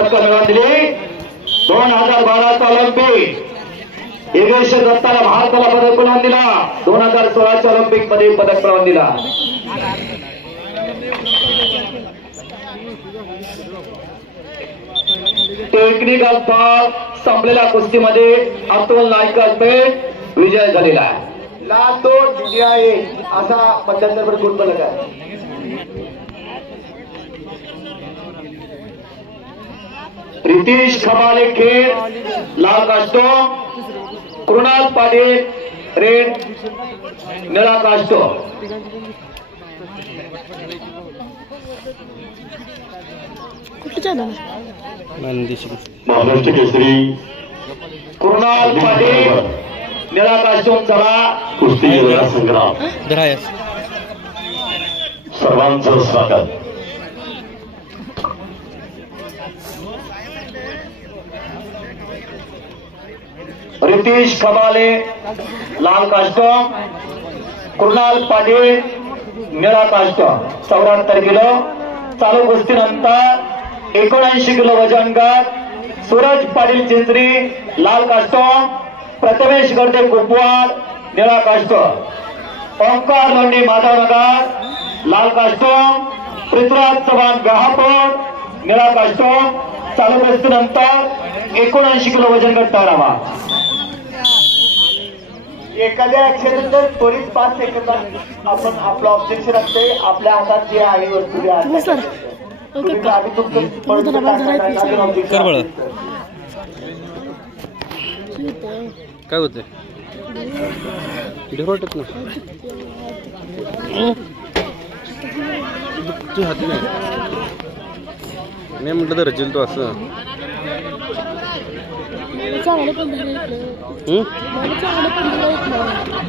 पदक मिळवून दिली. 2012 ऑलिम्पिक योगेश दत्ताला भारताला पदक मिळवून दिला. 2016 ऑलिम्पिक मध्ये पदक मिळवून दिला. टेक्निकल फॉल संपलेल्या कुस्तीमध्ये अतुल नाईकपेठ विजय झालेला आहे. लातो इंडिया असा मध्यंतर गुण बलक आहे. रितेश खमाले खेळ लाल कास्टोम, कृणाल पाटील रेड निळा कास्टोम. महाराष्ट्र केसरी कृणाल पाटील निळा कास्टोम चला कुस्ती संग्राम सर्वांचं स्वागत. रितेश खमाले लाल कास्टोम, कृणाल पाटील निळा कास्टोम. 74 किलो चालू कुस्तीनंतर 79 किलो वजन गट सूरज पाटील चिंचरी लाल कास्टोम, प्रथमेश गर्दे कुपवाड निळा कास्टोम, ओंकार लोंढे माधवनगर लाल कास्टोम, पृथ्वीराज चव्हाण गहापूर निळा कास्टोम. चालू कुस्तीनंतर 79 किलो वजन गट तयारावा. एखाद्या ऍक्सिडेंटनंतर त्वरित 5 सेकंदात आपण आपलं ऑब्जेक्शन असते. आपल्या हातात जे आहे वस्तू द्या काय होतंय वाटत ना तू हाती नाही म्हटलं तर रचेल तो असं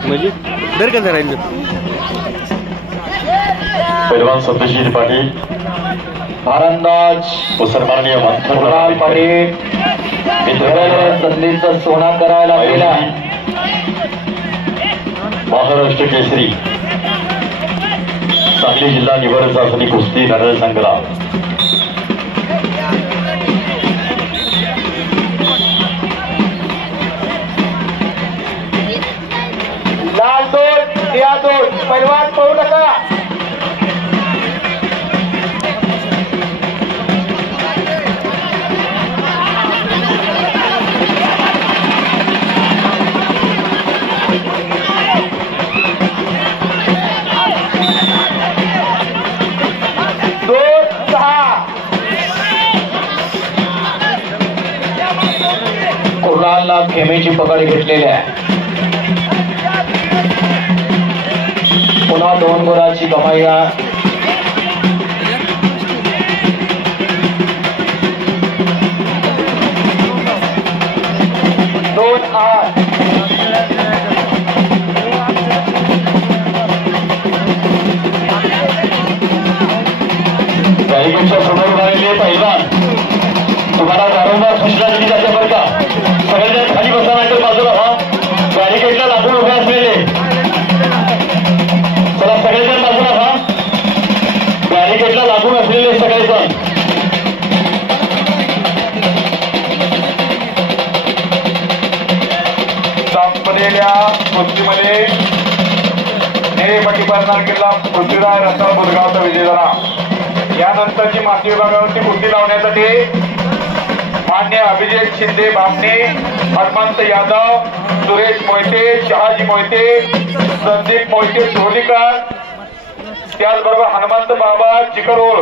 म्हणजे दर कसं राहील. पैलवान सत्यशील पाटील भारंदाज मुसलमानीय कृणाल पाटील संधीचा सोना करायला गेला. महाराष्ट्र केसरी सांगली जिल्हा निवड चाचणी कुस्ती नगर संग्राम. लाल 2 या 2 पैलवान पळू नका. कुणालला खेमेची पकड घेतलेली आहे. पुन्हा 2 गुणाची कमाई आहे. बॅरिकेडच्या समोर राहिलेले पैलवान तुम्हाला वारंवार सूचना दिली जाते बरं का. सगळ्यांना खाली बसा नाही बाजूला व्हा. बॅरिकेडला लागून उभे असलेले चला सगळेजण बाजूला व्हा. बॅरिकेडला लागून असलेले सगळेजण संपलेल्या कुस्तीमध्ये नेरेपट्टी करणार किल्ला पृथ्वीराज रत्न बुधगावचा विजय झाला. यानंतरची माती विभागावरती कुस्ती लावण्यासाठी मान्य अभिजित शिंदे बामणे, हनुमंत यादव, सुरेश मोहिते, शहाजी मोहिते, संदीप मोहिते सोलीकर, त्याचबरोबर हनुमंत बाबा चिकरोळ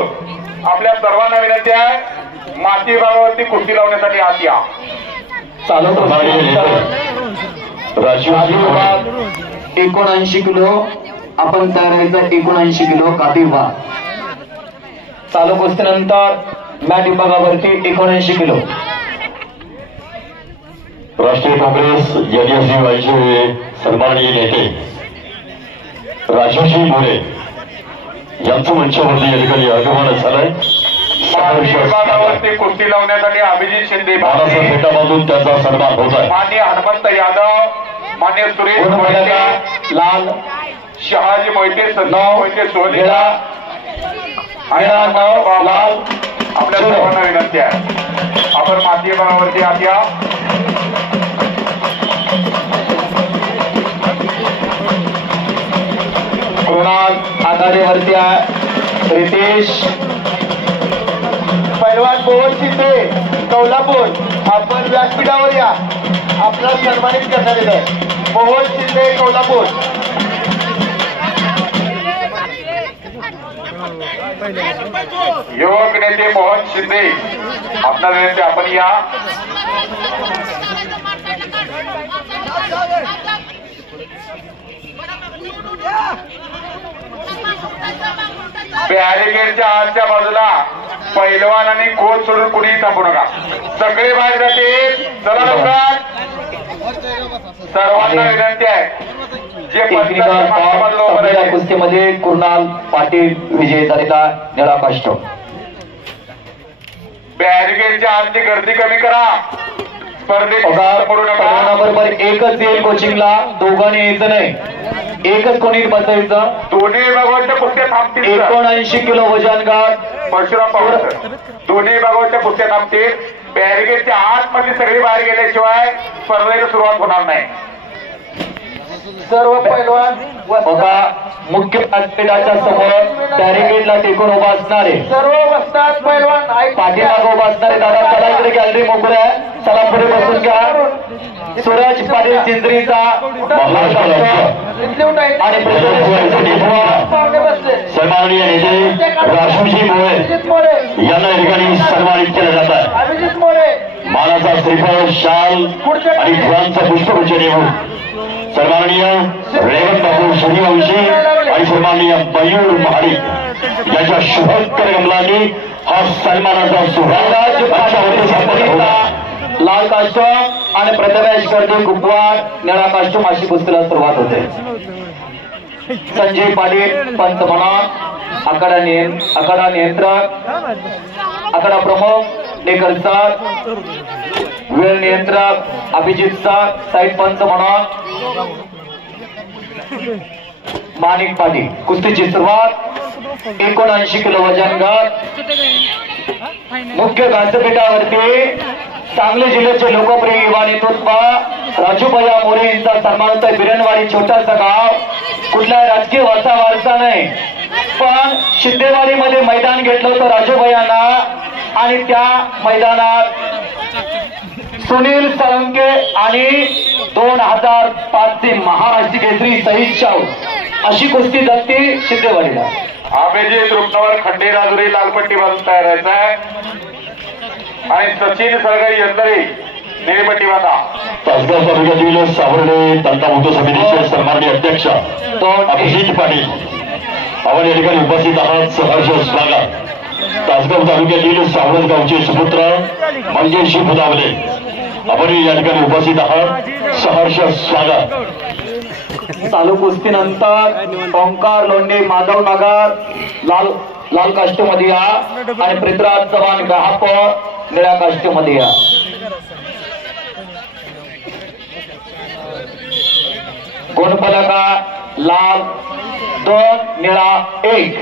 आपल्या सर्वांना विनंती आहे माती विभागावरती कुस्ती लावण्यासाठी आत या. चालू विभाग 79 किलो आपण तयार व्हायचं. 79 किलो काठी विभाग. चालू कुस्तीनंतर मॅट विभागावरती 79 किलो. राष्ट्रीय काँग्रेस NSU वाईचे सन्माननीय नेते राजश्री मोरे यांचं मंचावरती या ठिकाणी आगमन झालंय. विभागावरती कुस्ती लावण्यासाठी अभिजित शिंदे बाळासाहेब फेटा बांधून त्यांचा सन्मान होत आहे. मान्य हनुमंत यादव, मान्य सुरेश मोहिते, लाल शहाजी मोहिते, संदीप मोहिते सोलीकर नाव लाल आपल्या सर्वांना विनंती आहे. आपण माती भागावरती आत या. कृणाल आघाडीवरती आहे. रितेश पैलवान मोहन शिंदे कोल्हापूर, आपण व्यासपीठावर या. आपला सन्मानित करण्यात येत आहे. मोहन शिंदे कोल्हापूर. युवक नेते मोहन शिंदे आपल्या विनंती आपण या. बॅरिकेडच्या आजच्या बाजूला पैलवान आणि कोच सोडून कुणीही थांबू नका. सगळे बाहेर जातील. चला लवकर. सर्वांना विनंती आहे जे पहिल्या कुस्तीमध्ये कृणाल पाटील विजयी झालेला निळा काष्ट. बॅरिकेडच्या आजची गर्दी कमी करा. स्पर्धेत पडू नका. बरोबर एकच येईल कोचिंगला, दोघांनी यायचं नाही. एकच कोणी बसायचं. दोन्ही विभागाच्या कुस्त्या थांबतील. 79 किलो वजन गट. परशुराम पवार दोन्ही विभागाच्या कुस्त्या थांबतील. बॅरिकेडच्या आतमध्ये सगळी बाहेर गेल्याशिवाय स्पर्धेला सुरुवात होणार नाही. सर्व पैलवान बघा मुख्य व्यासपीठाच्या समोर बॅरिकेडला टेकून उभा असणारे सर्व बसतात. पैलवान पाठीमागं उभा असणारे दादा चला इकडे गॅलरी मोकळी आहे. चला पुढे बसून घ्या. सूरज पाटील चिंचरीचा आणि पाहुणे बसले. सन्माननीय नेते राजूजी मोरे यांना या ठिकाणी सन्मानित केलं जात आहे. अभिजित मोरे मानाचा श्रीफळ, शाल आणि फुलांचा पुष्पगुच्छ देऊन सन्माननीय रेवंत बापू सूर्यवंशी आणि सन्माननीय मयूर महाडिक यांच्या शुभकर कमलांनी हा सन्मानाचा सोहळा लाल कास्टूम आणि प्रथमेश गर्दी कुपवाड निळा कास्टूम अशी कुस्तीला सुरुवात होते. संजय पाटील पंच म्हणून आखाडा नियंत्रक, आखाडा प्रमुख नेकर सर, वेळ नियंत्रक अभिजित सर, साईड पंच म्हणून माणिक पाटील. कुस्तीची सुरुवात 79 किलो वजन गट. मुख्य व्यासपीठावरती सांगली जिल्ह्याचे लोकप्रिय युवा नेतृत्व राजूभैया मोरे यांचा सन्मान होता. बिरणवाडी छोटासा गाव, कुठल्या राजकीय वारसा नाही, पण शिंदेवाडीमध्ये मैदान घेतलं होतं राजूभैयांना आणि त्या मैदानात सुनील साळुंके आणि 2005 चे महाराष्ट्र केसरी सईद शाहू अशी कुस्ती जमती शिंदेवाडीला. अभिजित रुपनवर खंडे राजुरी लालपट्टी बांधून तयार व्हायचा आहे आणि सचिन सरगाई यंदरे निळपट्टी बांधा. तासगाव तालुक्यातील सावर्डे तालुका उद्योग समितीचे सन्माननीय अध्यक्ष अभिजित पाटील आपण या ठिकाणी उपस्थित आहात. सहर्ष स्वागत. तासगाव तालुक्यातील सावळद गावचे सुपुत्र मंगेशजी बुदावले आपण या ठिकाणी उपस्थित आहात. सहर्ष स्वागत. चालू कुस्तीनंतर ओंकार लोंढे माधव नगर लाल काष्टमध्ये या आणि पृथ्वीराज चव्हाण ग्राहक निळ्या काष्टमध्ये या. गुणफलका लाल 2 निळा 1.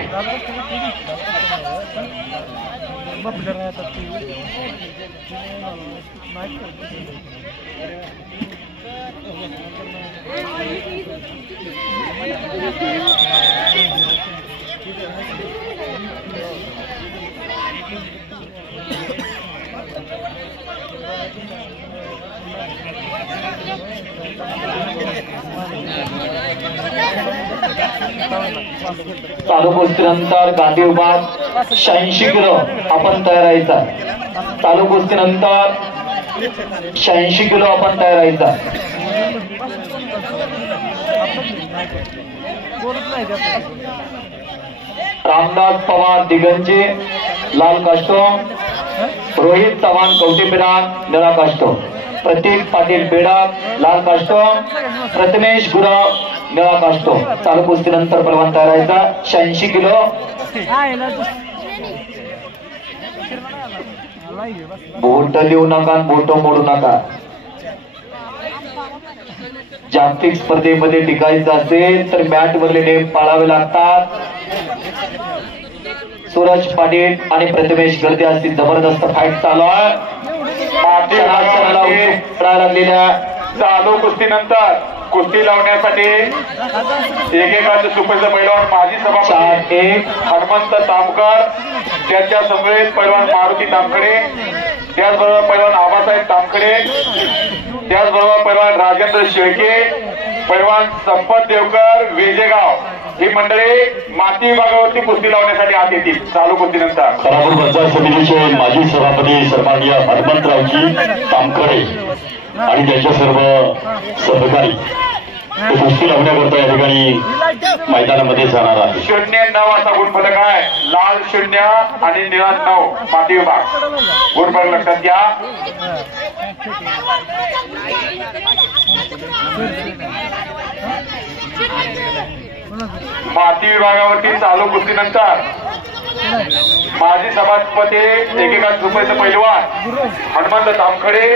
चालू कुस्तीनंतर गादी विभाग 86 किलो आपण तयार राहायचा. चालू कुस्तीनंतर 86 किलो आपण तयार राहायचा. रामदास पवार दिगंजे लाल कास्टूम, रोहित चव्हाण कवटेपिरान निळा कास्टूम, प्रतीक पाटील बेडाक लाल कास्टूम, प्रथमेश गुराव निळा कास्टूम. चालू कुस्तीनंतर पलवान तयार राहायचा. 86 किलो. बोट लिहू नका, बोट मोडू नका. जागतिक स्पर्धेमध्ये टिकायचं असेल तर मॅट वरले नेम पाळावे लागतात. सूरज पाटील आणि प्रथमेश गर्दी असतील. जबरदस्त फाईट चालू आहे. क्षणाला उत्सुक लागलेल्या चालू कुस्तीनंतर कुस्ती लावण्यासाठी एकेकाचे सुपैचे पैलवान माजी सभापती हनुमंत तामकर, त्यांच्या समवेत पैलवान मारुती तामकडे, त्याचबरोबर पैलवान आबासाहेब तामकडे, त्याचबरोबर पैलवान राजेंद्र शेळके, पैलवान संपत देवकर, वेजेगाव ही मंडळी माती विभागावरती कुस्ती लावण्यासाठी आत येतील चालू कुस्तीनंतर. खरापूर पंचायत समितीचे माजी सभापती सन्माननीय हनुमंतरावजी तामकडे आणि त्यांच्या सर्व सहकारी कुस्ती लावण्याकरता या ठिकाणी मैदानामध्ये जाणार आहे. 0-9 असा गुणफलक आहे. लाल 0 आणि निळा 9 माती विभाग. गुणफलक लक्षात घ्या. माती विभागावरती चालू कुस्तीनंतर माजी सभापती एकेका रुपयाचं पैलवान हनुमंत तामखडे,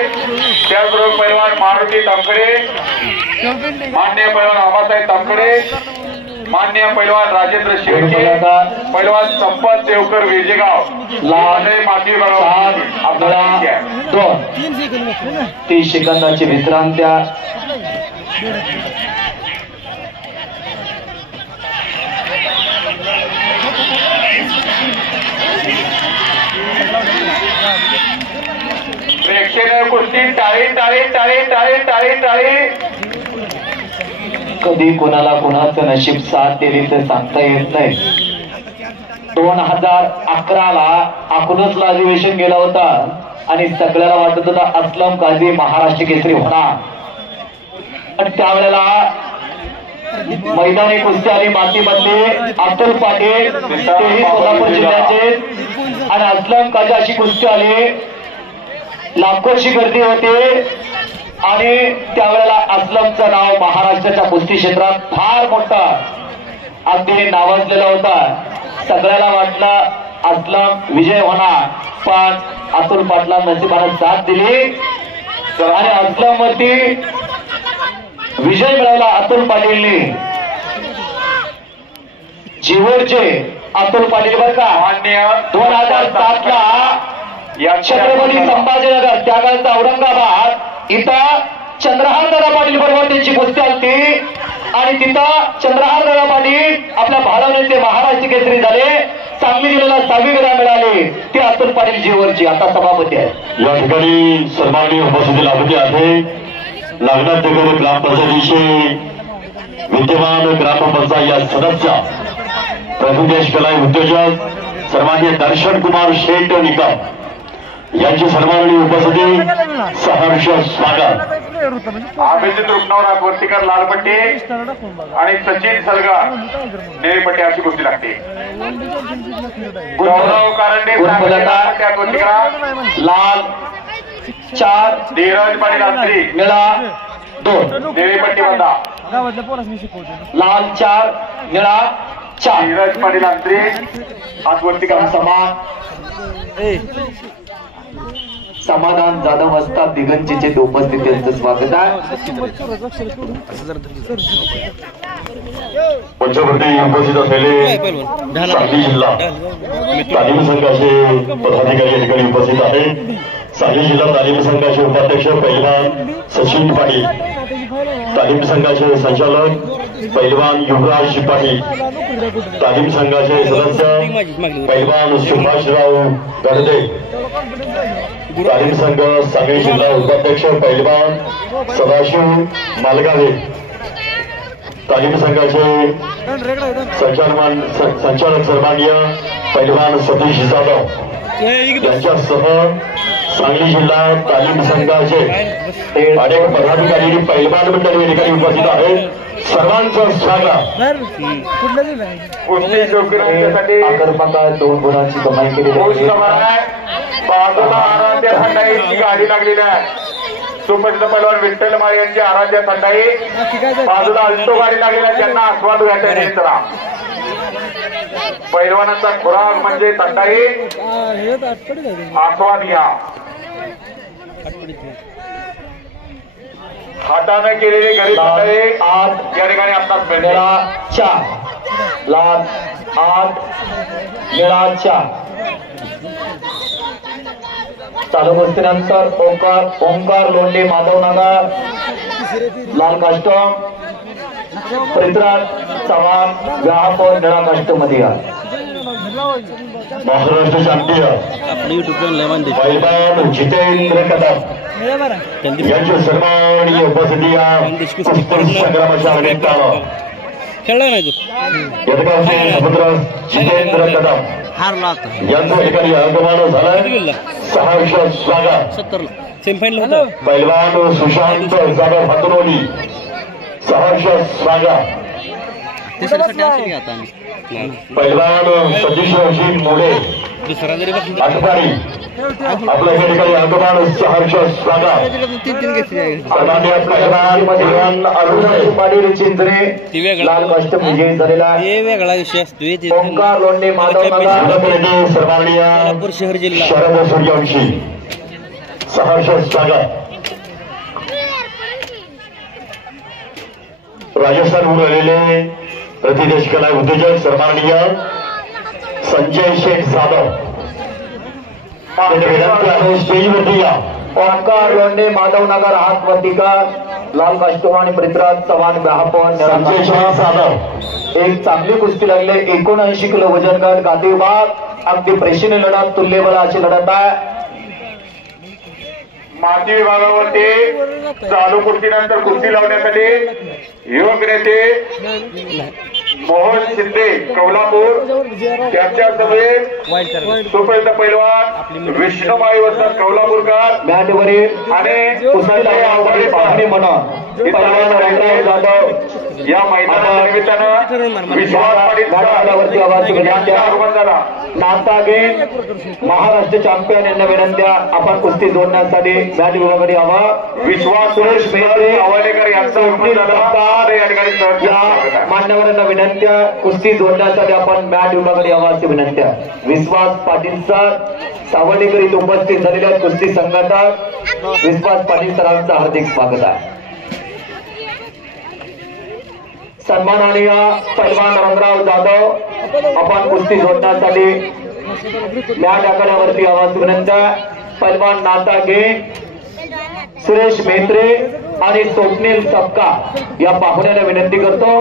त्याचबरोबर पैलवान मारुती तामखडे, माननीय पैलवान आबासाहेब तामखडे, माननीय पैलवान राजेंद्र शेळके, पैलवान संपत देवकर, वेजेगाव माती विभागावर आपल्याला 30 सेकंदाची विश्रांती द्या. प्रेक्षणीय कुस्ती टाळी टाळी टाळी टाळी टाळी टाळी. कधी कोणाला कोणाचं नशीब साथ दिली तर सांगता येत नाही. 2011ला अकलूजला अधिवेशन गेला होता आणि सगळ्याला वाटत होता असलम काझी महाराष्ट्र केसरी होणार. पण त्यावेळेला मैदानी कुस्ती आली मातीमधले अतुल पाटील, तेही सोलापूर जिल्ह्याचे, आणि असलम काझी अशी कुस्ती आली. लाखोची गर्दी होती आणि त्यावेळेला असलमचं नाव महाराष्ट्राच्या कुस्ती क्षेत्रात फार मोठा अगदी नावाजलेला होता. सगळ्याला वाटलं असलम विजय होणार, पण अतुल पाटला नशिबानं साथ दिली आणि असलमवरती विजय मिळवला अतुल पाटीलने. जीवरचे अतुल पाटील बर का, मान्य 2007ला छत्रपती संभाजीनगर त्यावेळेचा औरंगाबाद इथं चंद्रहार दादा पाटील बरोबर त्यांची कुस्ती आलती आणि तिथं चंद्रहार दादा पाटील आपल्या भाडवण्याचे महाराष्ट्र केसरी झाले. सांगली जिल्ह्याला 6वी विरा मिळाली, ते अतुल पाटील जीवरची आता सभापती आहे. या ठिकाणी सन्माननीय उपस्थिती लाभते आहे. नागनाथ नगर ग्रामपंचायतीचे विद्यमान ग्रामपंचायत या सदस्य प्रभुदेश कलाई उद्योजक सन्माननीय दर्शन कुमार शेठ निकम यांची सन्माननीय उपस्थिती सहर्ष स्वागत. अभिजित रुग्णावर वर्तीकर लालपट्टी आणि सचिन सलगा निळीपट्टी अशी कुस्ती लागते. गौरव कारंडे लाल 4, धीरज पाटील अंत्री निळा 2, निळीपट्टी बंदा. लाल 4 निळा 4. धीरज पाटील अंत्री आजवर्तीकर समान समाधान जाधव असतात दिगंजीचे उपस्थित यांचं स्वागत आहे. पंचवटी उपस्थित असलेले सांगली जिल्हा तालीम संघाचे पदाधिकारी या ठिकाणी उपस्थित आहेत. सांगली जिल्हा तालीम संघाचे उपाध्यक्ष पैलवान सचिन पाटील, तालीम संघाचे संचालक पैलवान युवराज पाटील, तालीम संघाचे सदस्य पैलवान सुभाषराव गडदे, तालीम संघ सांगली जिल्हा उपाध्यक्ष पैलवान सदाशिव मालगावे, तालीम संघाचे संचालक सन्माननीय पैलवान सतीश जाधव यांच्यासह सांगली जिल्हा तालीम संघाचे अनेक पदाधिकारी आणि पैलवान मंडळी या ठिकाणी उपस्थित आहेत. सर्वांचं स्वागत. कुस्ती जोखीसाठी आकर्षकाला 2 गुणांची कमाई केली बाजूला आराध्य थंडाईची गाडी लागलेली आहे. सुप्रसिद्ध पैलवान विठ्ठल माळे यांची आराध्य थंडाई बाजूला अल्टो गाडी लागलेली आहे, त्यांना आस्वाद घ्यायचा मित्रा. पैलवानाचा खुराक म्हणजे थंडाई, आस्वाद घ्या. हाताने केलेली गरीब थंडाई या ठिकाणी आपणास मिळते. निळा 4, लाल 8 निळा 4. चालू कुस्तीनंतर ओंकार लोंढे माधवनगर लाल कास्टम, पृथ्वीराज चव्हाण व्याहापूर निळा कास्टम मध्ये या. महाराष्ट्र चॅम्पियन आपलं युट्यूब ऑनलाईन बांधते पैलवान जितेंद्र कदम यांची सन्माननीय उपस्थिती या कुस्ती संग्रामाच्या निमित्तानं खेळला नाही तू यदगावचे समुद्र जितेंद्र कदम हारला आता यांचं ठिकाणी आगमन झालं. सहर्ष स्वागत. 70 सेमीफायनल होतं. पैलवान सुशांत जाधव हतनोली सहर्ष स्वागत. तिसऱ्यासाठी असेल की आता आम्ही पैलवान सतीश रशीद मोडे दुसरा जरी बघितलं आटपाडी आपल्या या ठिकाणी आगमन सहर्ष स्वागत. 3 घेतली सन्माननीय पैलवान अरुण पाटील चिंचरे लाल कास्टम विजयी झालेला आहे. हे वेगळा विषय असतो. ओंकार लोंढे माधवनगर सन्माननीय कोल्हापूर शहर जिल्हा शरद सूर्यवंशी सहर्ष स्वागत. राजस्थानहून आलेले प्रतिदेश कला उद्योजक सन्माननीय संजय शेख जाधव स्टेजवरती या. ओंकार लोंढे माधवनगर हातवतीका लाल कास्टम आणि पृथ्वीराज चव्हाण व्याहापूर संजय शेख जाधव एक चांगली कुस्ती लागले. 79 किलो वजन गट गादी विभाग अगदी प्रेक्षणीय लढत तुल्यबळ अशी लढत आहे. माती विभागावरती चालू कुस्तीनंतर कुस्ती लावण्यासाठी युवक नेते मोहन शिंदे कौलापूर त्यांच्या सभेत सुप्रसिद्ध पैलवान विष्णुमाई वसंत कौलापूरकर मॅटवरील आणि कुस्ती पाहणी म्हणून पैलवान रंगराव जाधव या मैदानाच्या निमित्तानं विश्वास मॅटवरती आवाज आगमन झाला. नाता घेऊन महाराष्ट्र चॅम्पियन यांना विनंत्या आपण कुस्ती जोडण्यासाठी मॅट विभागाने यावं. विश्वास सुरेश मेहते आवाडेकर यांचा आगमन झाला. या ठिकाणी सहर्ष या स्वागत आहे. मान्यवरांना विनंत्या कुस्ती जोडण्यासाठी आपण मॅट विभागाने यावं अशी विनंत्या. विश्वास पाटील सर सावडेकर इथे उपस्थित झालेल्या आहेत. कुस्ती संघटक विश्वास पाटील सरांचं हार्दिक स्वागत आहे. सन्माननीय पैलवान रंगराव जाधव आपण कुस्ती जोडण्यासाठी मॅट आखाड्यावरती आवाज विनंत्या. पैलवान नाता घेन सुरेश मेहत्रे आणि स्वप्नील सपका या पाहुण्याला विनंती करतो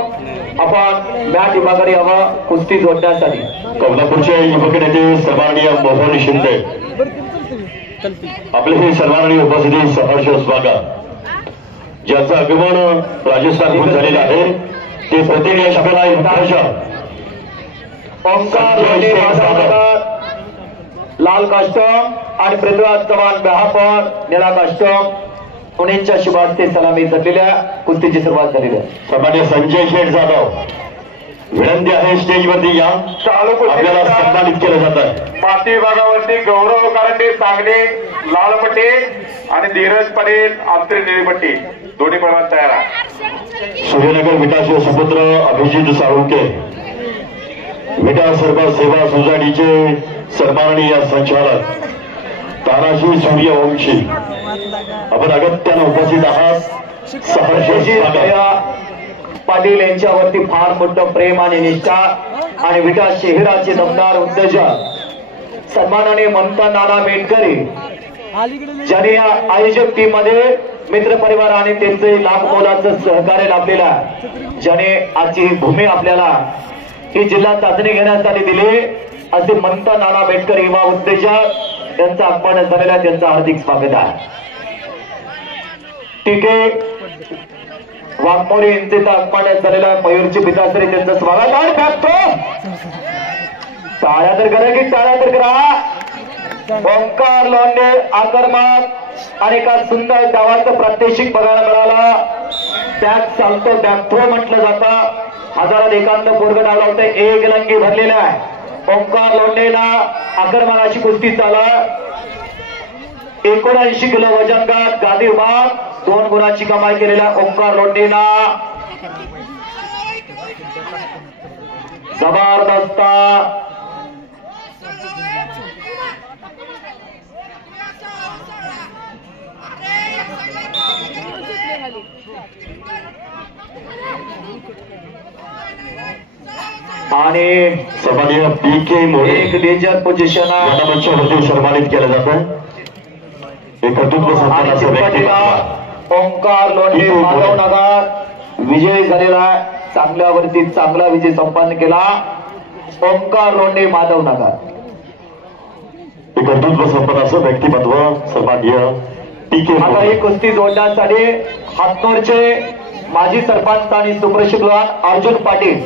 आपण मॅट विभागाने यावं कुस्ती जोडण्यासाठी. कोल्हापूरचे युवक नेते सन्माननीय मोहन शिंदे आपले हे सन्माननीय उपस्थिती सहर्ष स्वागत. ज्याचं आगमन राजस्थानहून झालेलं आहे ते प्रतिनिधी कला ओंकार लोंढे माधवनगर लाल कास्टम आणि पृथ्वीराज चव्हाण व्याहापूर निळा कास्टम पुणेच्या शुभास्ते सलामी झालेल्या कुस्तीची सुरुवात झालेली आहे. सन्मान्य संजय शेठ जाधव विनंती आहे स्टेजवरती या. चालू आपल्याला कुस्ती सन्मानित केलं जात आहे. माती विभागावरती गौरव कारंडे सांगली लाल पट्टी आणि धीरज पटेल आंतरे निळी पट्टी दोन्ही पैलवान तयार आहे. सूर्यनगर विकास सुपुत्र अभिजित साळुंके विकास सर्व सेवा सोसायटीचे सन्माननीय संचालक तानाजी सूर्यवंशी आपण अगत्यानं उपस्थित आहात. सहर्ष स्वागत. पाटील यांच्यावरती फार मोठं प्रेम आणि निष्ठा आणि विकास शहराचे दमदार उद्योजक सन्माननीय ममता नाना मेटकरी ज्यांनी या आयोजक टीम मध्ये मित्र परिवार आणि त्यांचे लाख मोलाचं सहकार्य लाभलेलं आहे. ज्याने आजची ही भूमी आपल्याला ही जिल्हा चाचणी घेण्यासाठी दिली असे ममता नाना मेटकरी युवा उद्योजक त्यांचं आगमन झालेलं आहे. त्यांचं हार्दिक स्वागत आहे. ठीक आहे वाघमोरे यांचे आगमन झालेलं आहे. मयूरची पिताश्री त्यांचं स्वागत आहे. टाळ्या तर करा की टाळ्या तर करा. ओंकार लोंढे आक्रमक आणि एका सुंदर डावाचं प्रात्यक्षिक बघायला मिळाला. बॅक चालतो बॅक थ्रो म्हटलं जातं. हजारात एकांत पोरग डाव लावतंय. एक लंगी भरलेला आहे. ओंकार लोंढेला आक्रमणाची कुस्ती चालू. 79 किलो वजन गट गादी विभाग 2 गुणाची कमाई केलेल्या ओंकार लोंढेला जबरदस्त आणि सन्माननीय पी के मोरे एक डेंजर पोझिशन यांना मंचावरती सन्मानित केलं जातं. एक कर्तृत्व आणि संपन्न असं चिरपटीला व्यक्तिमत्व ओंकार लोंढे माधवनगर विजय झालेला आहे. चांगल्यावरती चांगला विजय संपन्न केला ओंकार लोंढे माधवनगर. एक कर्तृत्व संपन्न असं व्यक्तिमत्व सन्माननीय टीके आता ही कुस्ती जोडण्यासाठी हातनूरचे माजी सरपंच आणि सुप्रसिद्ध अर्जुन पाटील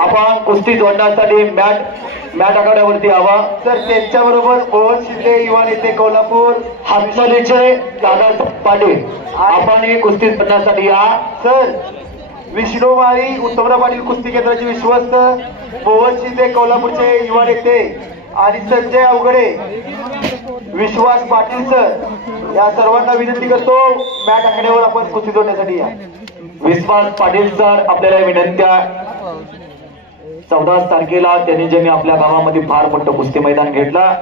आपण कुस्ती जोडण्यासाठी मॅट आखाड्यावरती यावा. तर त्यांच्याबरोबर मोहन शिंदे युवा नेते कोल्हापूर हातनलीचे दादा पाटील आपण ही कुस्ती जोडण्यासाठी या. सर विष्णू माळी उत्तमराव पाटील कुस्ती केंद्राचे विश्वस्त मोहन शिंदे कोल्हापूरचे युवा नेते आणि संजय अवघडे विश्वास पाटील सर या सर्वांना विनंती करतो मॅट आखाड्यावर आपण कुस्ती जोडण्यासाठी या. विश्वास पाटील सर आपल्याला विनंत्या 14 तारखेला त्यांनी ज्यांनी आपल्या गावामध्ये फार मोठं कुस्ती मैदान घेतला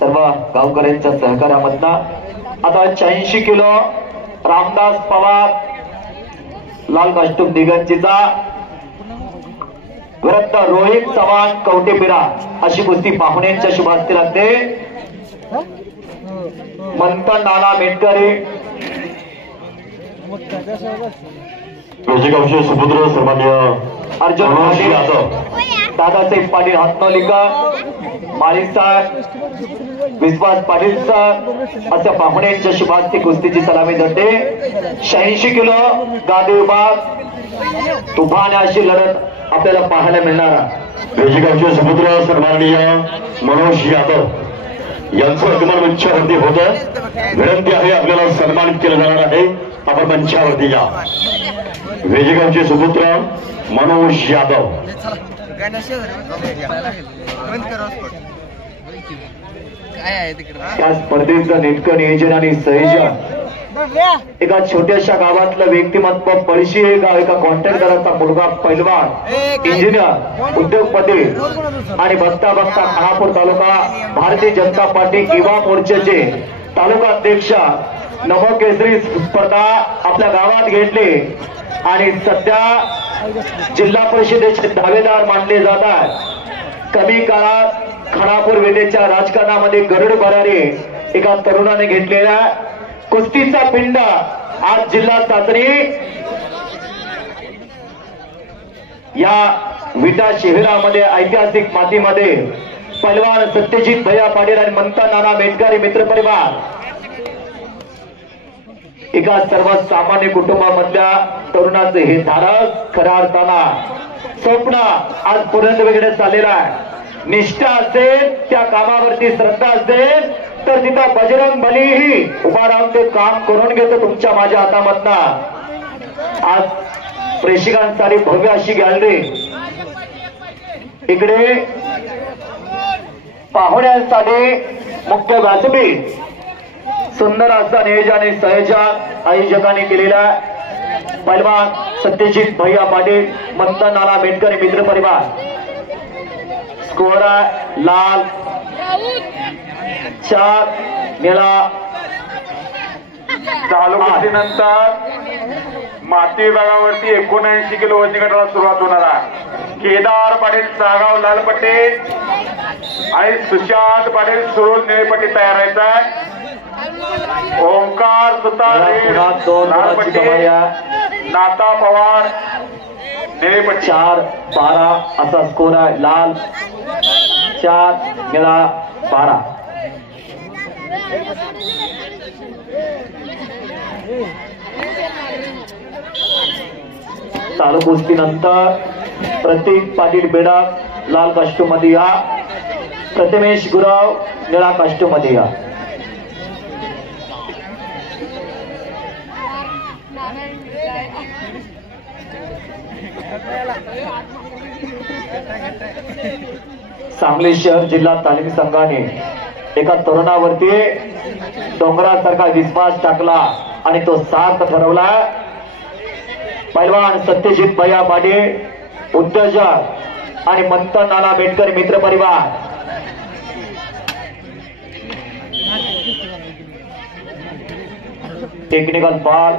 सर्व गावकऱ्यांच्या सहकार्यामधनं आता 86 किलो रामदास पवार लाल कास्टूम दिगंजीचा विरुद्ध रोहित चव्हाण कवटेपिरा अशी कुस्ती पाहुण्यांच्या शुभास्ती लागते. मंथन नाना मेटकरी वेजेगावचे सुपुत्र सन्माननीय अर्जुन मनोज पाटील यादव दादासाहेब पाटील हातनोलीकर माळी सर विश्वास पाटील सर अशा पाहुण्यांच्या शुभास्ती कुस्तीची सलामी जाते. 86 किलो गादी विभाग तुफान अशी लढत आपल्याला पाहायला मिळणार. वेजेगावचे सुपुत्र सन्माननीय मनोज यादव यांचं आगमन मंचावरती होतं. विनंती आहे आपल्याला सन्मानित केलं जाणार आहे. आपण मंचावरती या. वेजेगावचे सुपुत्र मनोज यादव त्या स्पर्धेचं नेटकं नियोजन आणि संयोजन एका छोट्याशा गावातलं व्यक्तिमत्व पळशी हे गाव एका कॉन्ट्रॅक्टराचा मुलगा पैलवान इंजिनियर उद्योगपती आणि बघता बघता खानापूर तालुका भारतीय जनता पार्टी युवा मोर्चाचे तालुका अध्यक्ष नमो केसरी स्पर्धा आपल्या गावात घेतली आणि सध्या जिल्हा परिषदेचे दावेदार मानले जातात. कमी काळात खानापूर वेदेच्या राजकारणामध्ये गरुड भरारी एका तरुणाने घेतलेला कुस्तीचा पिंड आज जिल्हा चाचणी या विटा शहरामध्ये ऐतिहासिक मातीमध्ये पैलवान सत्यजित भैया पाटील आणि मंथन नाना मेटकरी मित्र परिवार एका सर्वसामान्य कुटुंबामधल्या तरुणाचं हे धाडस खऱ्या अर्थानं स्वप्न आज पर्यंत वेगळं चाललेलं आहे. निष्ठा असेल त्या कामावरती श्रद्धा असेल तर तिथं बजरंग बलीही उभा राहून ते काम करून घेतो तुमच्या माझ्या हातामधनं. आज प्रेक्षकांसाठी भव्य अशी गॅलरी इकडे पाहुण्यांसाठी मुख्य व्यासपीठ सुंदर असं नियोजन आणि संयोजन आयोजकांनी केलेला. पैलवान सत्यजित भैया पाटील मंथन नाना मेटकरी मित्र परिवार. स्कोर लाल 4 निळा. चालू कुस्तीनंतर माती विभागावरती 79 किलो वजनी गटाला सुरुवात होणार आहे. केदार पाटील सागाव लाल पट्टी आणि सुशांत पाटील सुरुल निळेपट्टी तयार व्हायचा आहे. ओंकार सुतार लाल पट्टी नाता पवार निळेपट्टी. 4-12 असा स्कोर आहे. लाल 4 निळा 12. चालू कुस्तीनंतर प्रतीक पाटील बेडक लाल कास्टूम मध्ये या. प्रथमेश गुरव निळा कास्टूम मध्ये या. सांगली शहर जिल्हा तालीम संघाने एका तरुणावरती डोंगरासारखा विश्वास टाकला आणि तो सार्थ ठरवला. पैलवान सत्यजित भैया पाटील उद्योजक आणि मंथन नाना मेटकरी मित्र परिवार. टेक्निकल बॉल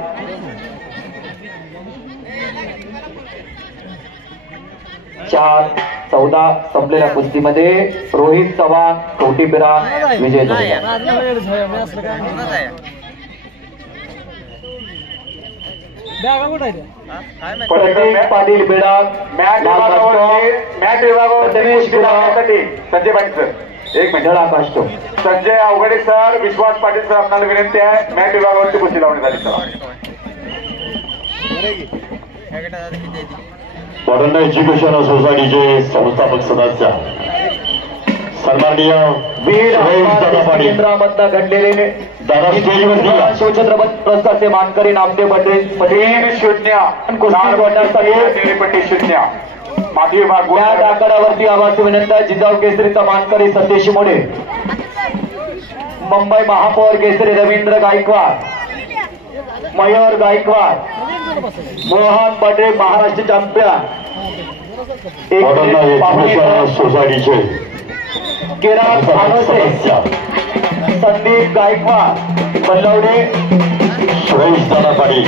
चार 14 संपलेल्या कुस्तीमध्ये रोहित चव्हाण कवटीबिरान विजय झाले. प्रतीक पाटील बेडाग मॅच विभागावरती संजय पाटील सर एक मिनिट काष्टो संजय अवघडे सर विश्वास पाटील सर आपल्याला विनंती आहे मॅच विभागावरती कुस्ती लावण्यात आली सर. मॉडर्न एज्युकेशन सोसायटीचे संस्थापक सदस्य सन्माननीय वीर दादा पाटील केंद्रामधनं घडलेले दादा स्टेजवरती शिवछत्रपती पुरस्कारचे मानकरी नामदेव पटेल 0-0 माती विभाग या आकड्यावरती आवासी विनंती आहे. जिजाऊ केसरीचा मानकरी Satish Mode, Mumbai Mahapaur Kesari Ravindra Gaikwad, Mayur Gaikwad, Mohan Patel Maharashtra champion, modern education सोसायटीचे किरण आनोसे, संदीप गायकवाड बल्लवडे, सुरेश दादा पाटील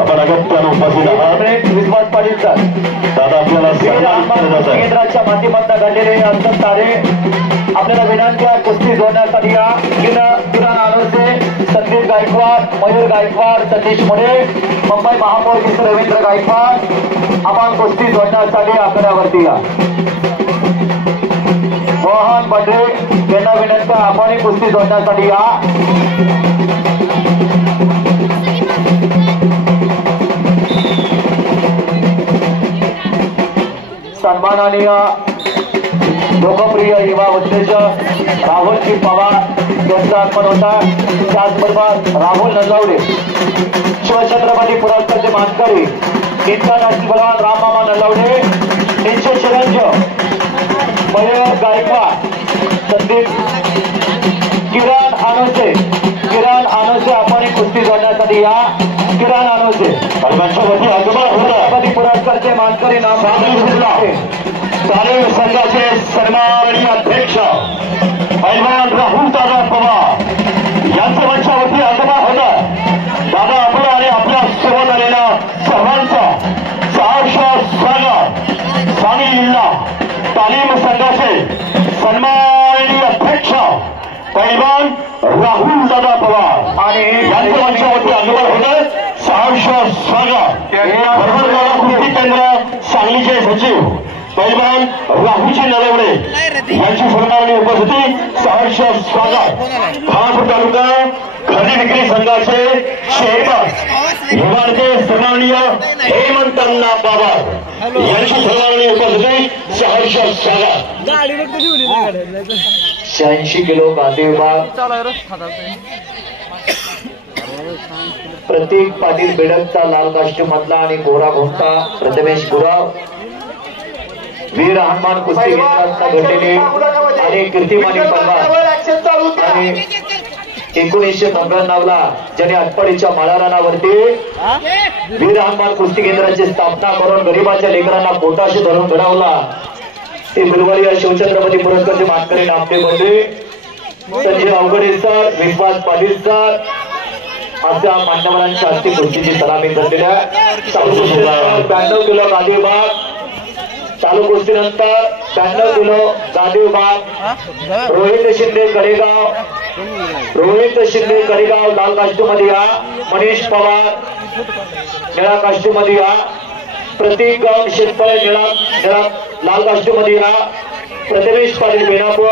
आपण अगत्यानं उपस्थित आहात. विश्वास पाटील सर दादा आपल्याला सन्मानित केलं जात आहे. केंद्राच्या माध्यमातून घडलेले अंतर तारे आपल्याला विनंती आहे कुस्ती जोडण्यासाठी या किरण आनोसे, संदीप गायकवाड, मयूर गायकवाड, सतीश मोडे, मुंबई महापौर केसरी रवींद्र गायकवाड आपण कुस्ती जोडण्यासाठी आकड्यावरती या. मोहन पटेल यांना विनंती आपण कुस्ती जोडण्यासाठी या. सन्माननीय लोकप्रिय युवा उद्योजक राहुलजी पवार यांचा आगमन होता. त्याचबरोबर राहुल नलावडे शिवछत्रपती पुरस्कारचे मानकरी इंटरनॅशनल बलवान राममामा नलावडे, त्यांचे चिरंजीव मयूर गायकवाड, संदीप किरण आनोसे आपण कुस्ती जोडण्यासाठी या. किरण आनोसे पुरस्कारचे मानकरी नाम तालीम संघाचे सन्माननीय अध्यक्ष पैलवान राहुल दादा पवार यांचं मंचावरती आगमन होतं. दादा आपण आणि आपल्या सोबत आलेल्या सर्वांचं सहर्ष स्वागत. सांगली जिल्हा तालीम संघाचे सन्माननीय अध्यक्ष पैलवान राहुल दादा पवार आणि यांचं मंचावरती आगमन होतं. सहर्ष स्वागत. कुस्ती केंद्र सांगलीचे सचिव पैलवान राहुलजी नलवडे यांची सन्माननीय उपस्थिती सहर्ष स्वागत. खानापूर तालुका खरेदी विक्री संघाचे चेअरमन युवाचे सन्माननीय हेमंतअण्णा बाबर यांची सन्माननीय उपस्थिती सहर्ष स्वागत. 86 किलो गादी विभाग प्रतीक पाटील बेडकचा लाल कास्ट्यूम मधला आणि गोरा घोमटा प्रथमेश गुराव, वीर हनुमान कुस्ती केंद्रात घडलेले आणि कीर्तिमानी पल्ला आणि 1999 ला ज्याने आटपाडीच्या माळारानावरती वीर हनुमान कुस्ती केंद्राची स्थापना करून गरिबाच्या लेकरांना पोटाशी धरून घडवला ते बिलवाडी या शिवछत्रपती पुरस्कारचे मानकरी नामदेव पटेल, संजय अवघडे सर, विश्वास पाटील सर अशा मान्यवरांच्या हस्ते कुस्तीची सलामी करलेल्या 92 किलो गादी विभाग चालू कुस्तीनंतर 92 किलो गादी विभाग रोहित शिंदे कडेगाव लाल कास्ट्यूम मध्ये या. मनीष पवार निळा कास्ट्यूम मध्ये या. प्रतीक शेतकरी निळा लाल कास्ट्यूम मध्ये या. प्रथमेश पाटील बेनापूर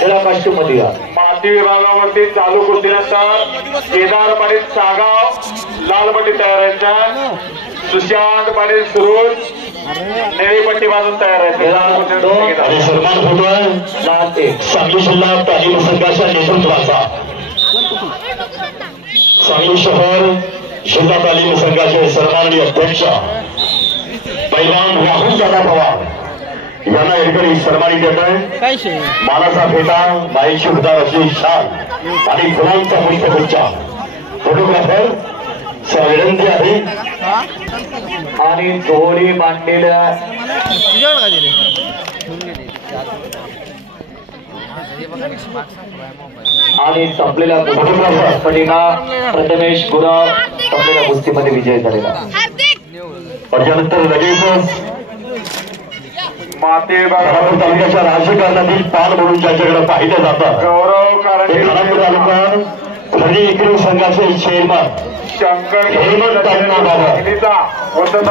निळा कास्ट्यूम मध्ये या. माती विभागावरती चालू कुस्तीनंतर केदार पाटील सागाव लाल पट्टी तयार, सुशांत पाटील सुरूज निळी पट्टी बांधून तयार आहे. आणि सन्मान होतोय सांगली जिल्हा तालीम संघाच्या नेतृत्वाचा. सांगली शहर जिल्हा तालीम संघाचे सन्माननीय अध्यक्ष पैलवान राहुल दादा पवार यांना एरकरी सन्मानित देत आहे. मानाचा फेटा, बाईची उद्धार असलेली शाल आणि फुलांचा पुष्पगुच्छ. फोटोग्राफर विनंती आहे आणि जोडी मांडलेल्या आणि संपलेल्या फोटोग्राफरला प्रथमेश गुराव संपलेल्या कुस्तीमध्ये विजय झालेला. त्याच्यानंतर लगेचच माती खानापूर विभागावरती तालुक्याच्या राजकारणातील पाल म्हणून ज्याच्याकडे पाहिलं जातं गौरव ते कारंडे खानापूर तालुका खरेदी विक्री संघाचे चेअरमन शंकर हेमंत अण्णा बाबा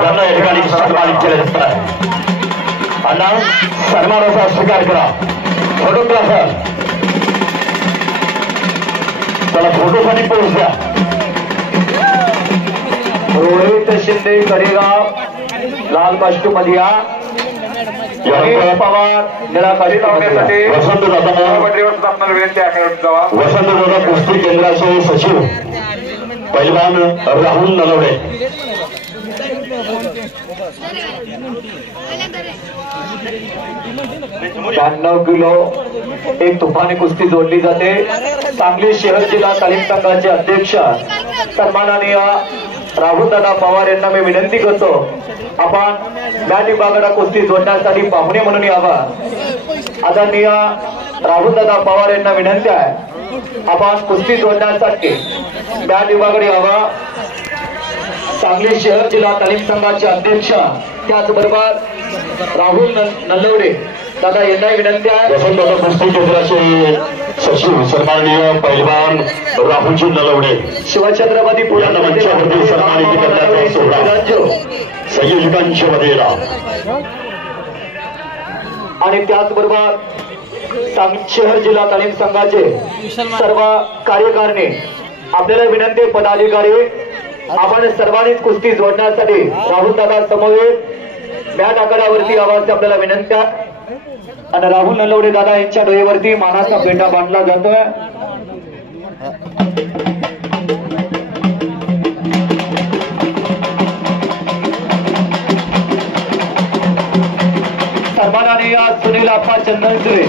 यांना या ठिकाणी सन्मानित केलं जात आहे. अण्णा सन्मानाचा स्वीकार करा. फोटोग्राफर त्याला फोटोसाठी पोहोच द्या. रोहित शिंदे कडेगाव लाल कास्ट्यूम मध्ये या. महेश पवार निळा कास्ट्यूम मध्ये या. वसंत दादा आपल्याला विनंती आहे जावा. वसंत दादा कुस्ती केंद्राचे सचिव पैलवान राहुल नलवडे. 92 किलो एक तुफानी कुस्ती जोडली जाते. सांगली शहर जिल्हा तालीम संघाचे अध्यक्ष सन्माननीय राहुल दादा पवार यांना मी विनंती करतो, आपण मॅट विभागाला कुस्ती जोडण्यासाठी पाहुणे म्हणून यावा. आदरणीय राहुल दादा पवार यांना विनंती आहे, आपण कुस्ती जोडण्यासाठी मॅट विभागाकडे यावा. सांगली शहर जिल्हा तालीम संघाचे अध्यक्ष त्याचबरोबर राहुल नलवडे दादा यांनाही विनंती आहे. वसंत दादा कुस्ती केंद्राचे सचिव सन्माननीय पैलवान राहुलजी नलवडे शिवछत्रपती यांना मंचावरती सन्मानित करण्याचा सोहळा संयोजकांच्या वतीला आणि त्याचबरोबर शहर जिल्हा तालीम संघाचे सर्व कार्यकारिणी आपल्याला विनंती, पदाधिकारी आपण सर्वांनीच कुस्ती जोडण्यासाठी राहुल दादा समवेत मॅट आखाड्यावरती यावाची आपल्याला विनंती आहे. आणि राहुल नलवडे दादा यांच्या डोळ्यावरती मानाचा पेटा बांधला जातोय. सन्माननीय सुनील आप्पा चंदनसुरे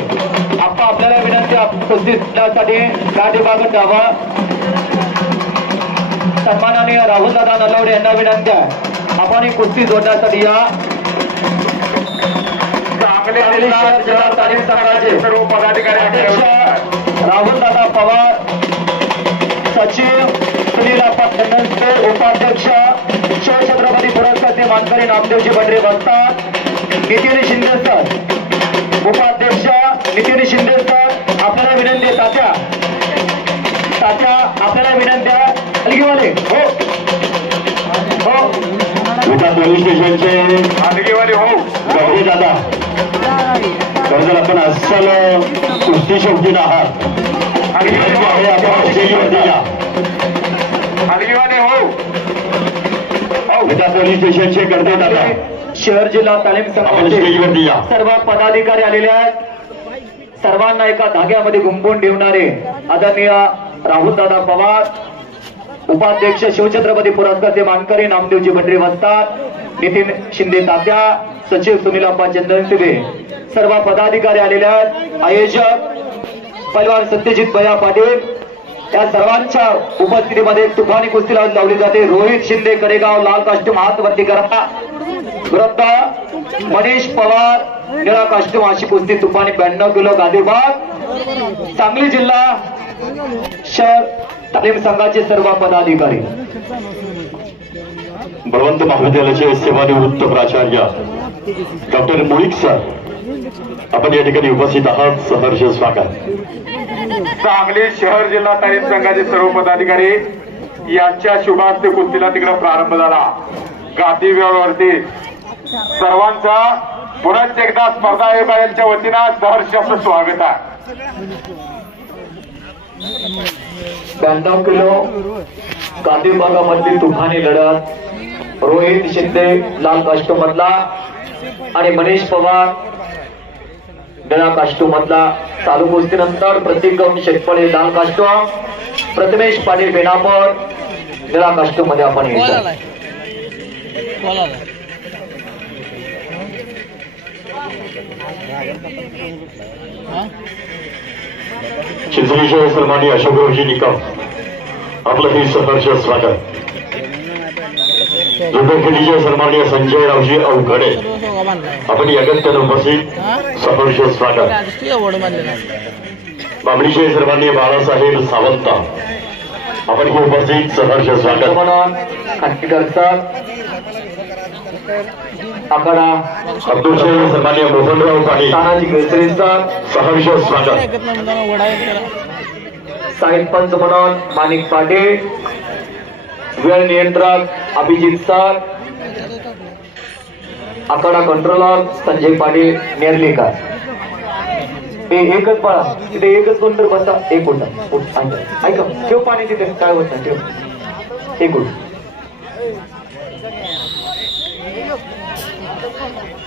आप्पा आपल्याला विनंती कुस्ती जोडण्यासाठी मॅट विभागात यावा. सन्माननीय राहुल दादा नलवडे यांना विनंती आहे, आपण ही कुस्ती जोडण्यासाठी या. सांगली शहर जिल्हा तालीम संघाचे सर्व पदाधिकारी अध्यक्ष राहुल दादा पवार, सचिव सुनील आप्पा चंदनसुरे, उपाध्यक्ष शिवछत्रपती पुरस्कारचे मानकरी नामदेवजी बडरे बसतात. नितीन शिंदे सर, उपाध्यक्ष नितीन शिंदे सर आपल्याला विनंती, तात्या आपल्याला विनंती आहे. अलगीवाले हो हो विटा पोलीस स्टेशनचे आदगीवाले हो गौरी दादा, जर आपण अस्सल कुस्ती शौकीन आहात आणि आहे आपण स्टेजवरती या. आदगीवाले हो विटा पोलीस स्टेशनचे करते दादा शहर जिल्हा तालीम आपण संघाचे स्टेजवरती या. सर्व पदाधिकारी आलेले आहेत. सर्वांना एका धाग्यामध्ये गुंफून ठेवणारे आदरणीय राहुल दादा पवार, उपाध्यक्ष शिवछत्रपती पुरस्कारचे मानकरी नामदेवजी बडरे बसतात. नितीन शिंदे तात्या, सचिव सुनील आप्पा चंदनसुरे, सर्व पदाधिकारी आलेले आहेत. आयोजक पैलवान सत्यजित भैया पाटील या सर्वांच्या उपस्थितीमध्ये तुफानी कुस्ती लावली जाते. रोहित शिंदे कडेगाव लाल कास्ट्यूम हात वरती करा. विरुद्ध मनीष पवार निळा कास्ट्यूम अशी कुस्ती तुफानी 92 किलो गादीबाग. सांगली जिल्हा शहर तालीम संघाचे सर्व पदाधिकारी. बळवंत महाविद्यालयाचे सेवानिवृत्त प्राचार्य डॉक्टर मुळीक सर आपण या ठिकाणी उपस्थित आहात. सहर्ष स्वागत. सांगली शहर जिल्हा तालीम संघाचे सर्व पदाधिकारी यांच्या शुभास्ते कुस्तीला तिकडे प्रारंभ झाला. गादी व्यवहारवरती सर्वांचा पुन्हा एकदा स्पर्धा आयोगाच्या वतीनं सहर्ष असं स्वागत आहे. 92 किलो गादी भागामधली तुफानी लढत. रोहित शिंदे लाल कास्ट्यूम मधला आणि मनीष पवार निळा कास्ट्यूम मधला. चालू कुस्तीनंतर प्रतीक गौड शेटपळे लाल कास्ट्यूम, प्रथमेश पाटील बेनापूर निळा कास्ट्यूम मध्ये आपण येतो. चिंचणीचे सन्मानी अशोकरावजी निकम आपलं हे सहर्ष स्वागत. जुडोखेडीचे सन्माननीय संजय रावजी अवघडे आपण अगत्यानं उपस्थित सहर्ष स्वागत. बामणीचे सन्माननीय बाळासाहेब सावंत आपण हे उपस्थित सहर्ष स्वागत. खंडीकर सर आखाडा अब्दुल शेख सन्मान्य मोहनराव पाटील तानाजी केसरींचा सहर्ष स्वागत. साहेब पंच म्हणून माणिक पाटील, वेळ नियंत्रक अभिजित सर, आखाडा कंट्रोलर संजय पाटील नेर्लेकर. हे एकच बाळा, तिथे एकच कोणतर बसा. एक उठा ऐका, ठेव पाणी तिथे, काय होत नाही, ठेव एक उठ.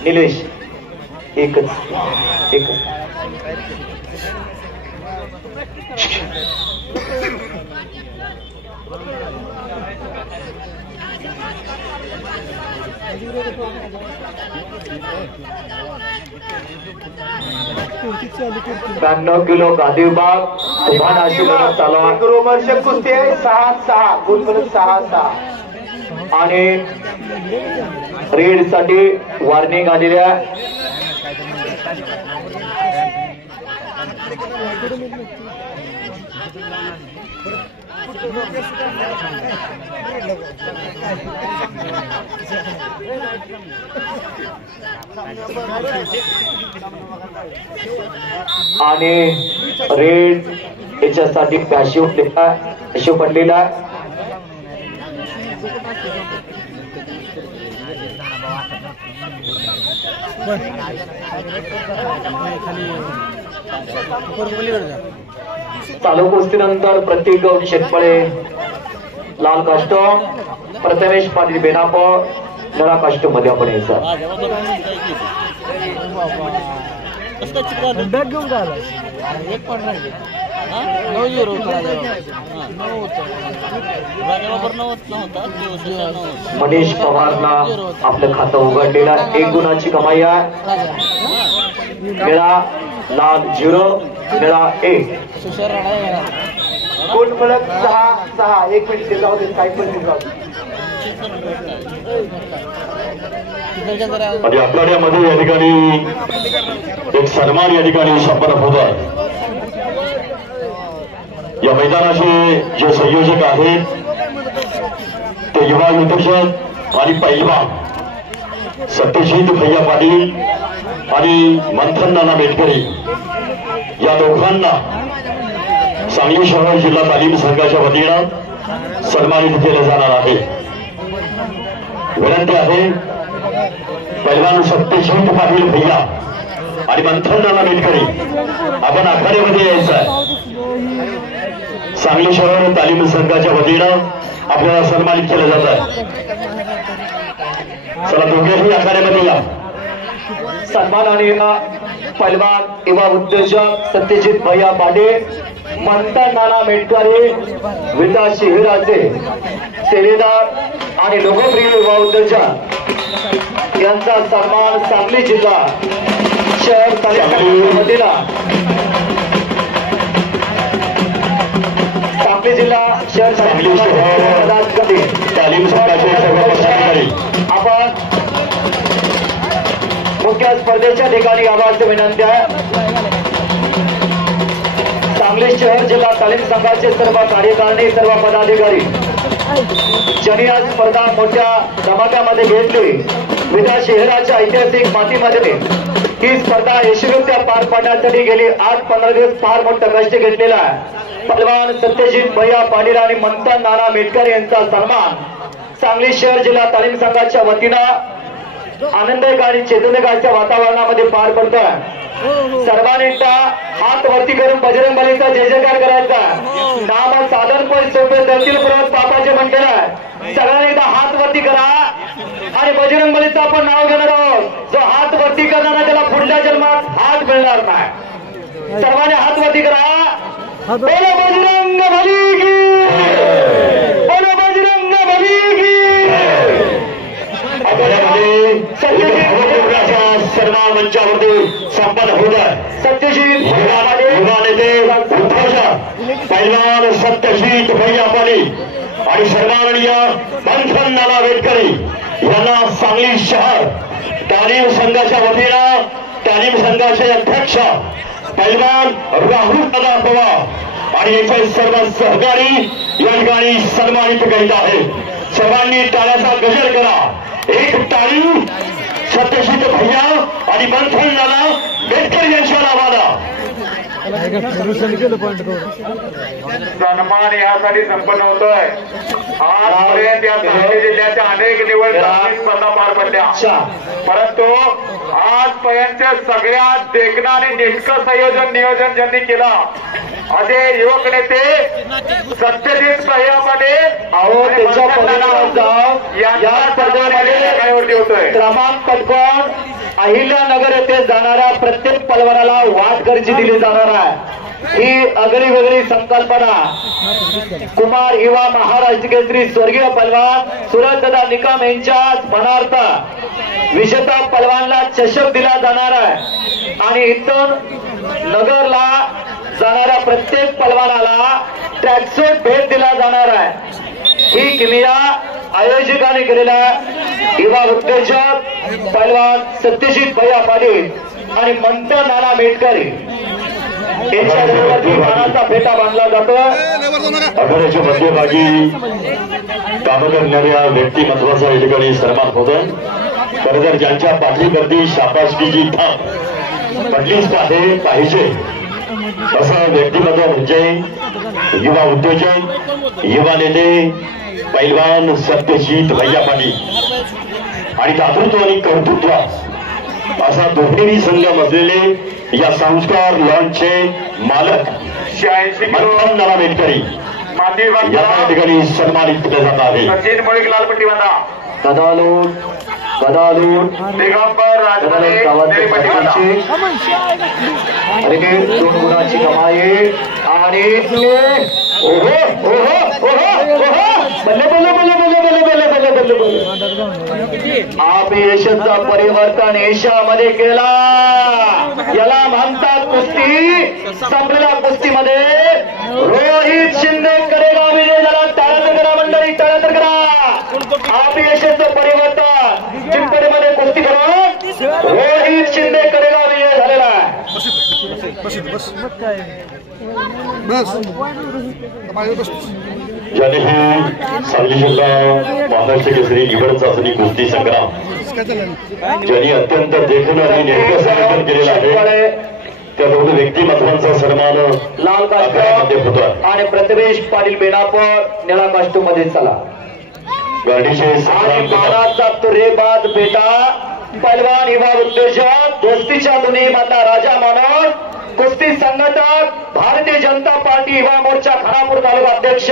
निलेश एकच एकच. ब्याण्णव किलो गादी विभाग तुफान अशी लढत चालू आहे. रोमर्षक कुस्ती आहे 6-6 गुणफलक 6-6 आणि रेड साठी वॉर्निंग आलेल्या आणि रेड याच्यासाठी पॅशिव पडलेला. चालू कुस्तीनंतर प्रत्येक गौरी शेतपळे लाल कास्टूम, प्रथमेश पाटील बेनापूर निळा कास्टूम मध्ये आपण यायचा. मनीष पवारला आपलं खातं उघडलेला 1 गुणाची कमाई आहे. निळा लाल 0 निळा 1 गुणफलक 6-6. 1 मिनिट जाऊ दे, काही पण जाऊ दे. आणि आखाड्यामध्ये या ठिकाणी एक सन्मान या ठिकाणी संपन्न होत आहे. या मैदानाचे जे संयोजक आहेत ते युवा युद्धक्षक आणि पैलवान सत्यजित भैया पाटील आणि मंथन नाना मेटकरी या दोघांना सांगली शहर जिल्हा तालीम संघाच्या वतीनं सन्मानित केलं जाणार आहे. विनंती आहे पैलवान सत्यजित पाटील भैया आणि मंथन नाना मेटकरी आपण आखाड्यामध्ये यायचं आहे. सांगली शहर तालीम संघाच्या वतीनं आपल्याला सन्मानित केलं जात आहे. चला दोघेही आखाड्यामध्ये या. सन्मानाने पैलवान युवा उद्योजक सत्यजित भैया पाटील, मंथन नाना मेटकरी, विटा शिहिराचे सेवेदार आणि लोकप्रिय युवा उद्योजक यांचा सन्मान सांगली जिल्हा शहर तालीम वतीला सांगली जिल्हा शहर तालीम संघाचे सर्व पदाधिकारी आपण मुख्य स्पर्धेच्या ठिकाणी आवाज विनंती आहे. सांगली शहर जिल्हा तालीम संघाचे सर्व कार्यकारिणी सर्व पदाधिकारी ज्यांनी आज स्पर्धा मोठ्या धमाक्यामध्ये घेतली. विटा शहराच्या ऐतिहासिक मातीमध्ये ही स्पर्धा यशस्वीरित्या पार पाडण्यासाठी गेली 8-15 दिवस फार मोठं कष्ट घेतलेला आहे. पैलवान सत्यजित भैया पाटील आणि मंथन नाना मेटकर यांचा सन्मान सांगली शहर जिल्हा तालीम संघाच्या वतीनं आनंददायक आणि चेतनदायकाच्या वातावरणामध्ये पार पडतोय. सर्वांनी हात वरती करून बजरंग बलीचा जय जयकार करायचा. नाम साधन पण सोपे धरतील परत पापाचे म्हणते आहे. सगळ्यांनी एकदा हात वरती करा आणि बजरंग बलीचं आपण नाव घेणार आहोत. जो हात वरती करणार त्याला पुढल्या जन्मात हात मिळणार नाही. सर्वांनी हात वरती करा. बोलो बजरंग बली की, बोलो बजरंग बली की. सन्मान मंचावरती संपन्न होत आहे. सत्यजित युवा नेते पैलवान सत्यजित भैया पाटील आणि सन्माननीय मंथन नाना मेटकरी यांना सांगली शहर तालीम संघाच्या वतीनं तालीम संघाचे अध्यक्ष पैलवान राहुल दादा पवार आणि याचे सर्व सहकारी या ठिकाणी सन्मानित करीत आहेत. सर्वांनी टाळ्याचा गजर करा. एक टाळी सत्यजित भैया आणि मंथन नाना बेटकर यांच्या नावाला सन्मान यासाठी संपन्न होतोय. आजपर्यंत या सांगली जिल्ह्याच्या अनेक निवड स्पर्धा पार पडल्या, परंतु आजपर्यंत सगळ्यात देखणं आणि निष्कर्ष संयोजन नियोजन ज्यांनी केलं असे युवक नेते सत्यजित भैया पाटील अहो त्याच्या परिणामाचा या स्पर्धेमध्ये होतोय. क्रमांक पटकावून अहिल्यानगर येथे जाणाऱ्या प्रत्येक पलवानाला वाटकरची दिली जाणार आहे. ही आगळी वेगळी संकल्पना कुमार युवा महाराष्ट्र केसरी स्वर्गीय पलवान सूरजदादा निकम यांच्या स्मरणार्थ विजेता पलवानला चषक दिला जाणार आहे आणि इथून नगरला जाणाऱ्या प्रत्येक पलवानाला ट्रॅकसूट भेट दिला जाणार आहे. ही किमिया आयोजकांनी केलेला युवा उद्योजक पलवान सत्यजित भैया पाटील आणि मंथन नाना बेटकर यांच्याबरोबर मानाचा फेटा बांधला जातो. आघाड्याच्या मध्यभागी काम करणाऱ्या व्यक्तिमत्वाचा या ठिकाणी सन्मान होतोय. खरं तर ज्यांच्या पाठीवरती शाबासकीची थाप पडलीच पाहिजे असं व्यक्तिमत्व म्हणजे युवा उद्योजक युवा नेते पैलवान सत्यजित भैया पाटील आणि दातृत्व आणि कर्तृत्व असा दोन्ही संगम असलेले या संस्कार लॉन्चचे मालक 86 किलो मंथन नाना बेटकरी या ठिकाणी सन्मानित केले जात आहे. सचिन मुळीक लालपट्टी बांधा. गदालूट दिगंबर राजमाने निळीपट्टी बांधा. 2 गुणाची कमाई आणि ओहो ओहो ओहो ओहो बल्ले बल्ले बल्ले बल्ले बल्ले बल्ले बल्ले बल्ले आपली यशाचा परिवर्तन एशियामध्ये केला. याला म्हणतात कुस्ती. संपलेल्या कुस्तीमध्ये रोहित शिंदे करेगा विजय झाला. टाळ्या करा मंडळी, टाळ्या करा. आपली यशाचं परिवर्तन चिंचवडमध्ये कुस्ती करून रोहित शिंदे करेगा विजय झालेला आहे. ज्याने सांगली जिल्हा महाराष्ट्र केसरी निवड चाचणी कुस्ती संग्राम ज्यांनी अत्यंत देखणं आणि नेमकं संयोजन केलेलं आहे त्या दोन व्यक्तिमत्वांचा सन्मान लाल मध्ये होतो. आणि प्रतिवेश पाटील बेनापर निळा कास्टूम मध्ये चला. गाडीचे आणि महाराजचा तुरेबाद बेटा पैलवान युवा उद्योजक दोस्तीच्या दोन्ही माता राजा मानव कुस्ती संघटक भारतीय जनता पार्टी युवा मोर्चा खानापूर तालुका अध्यक्ष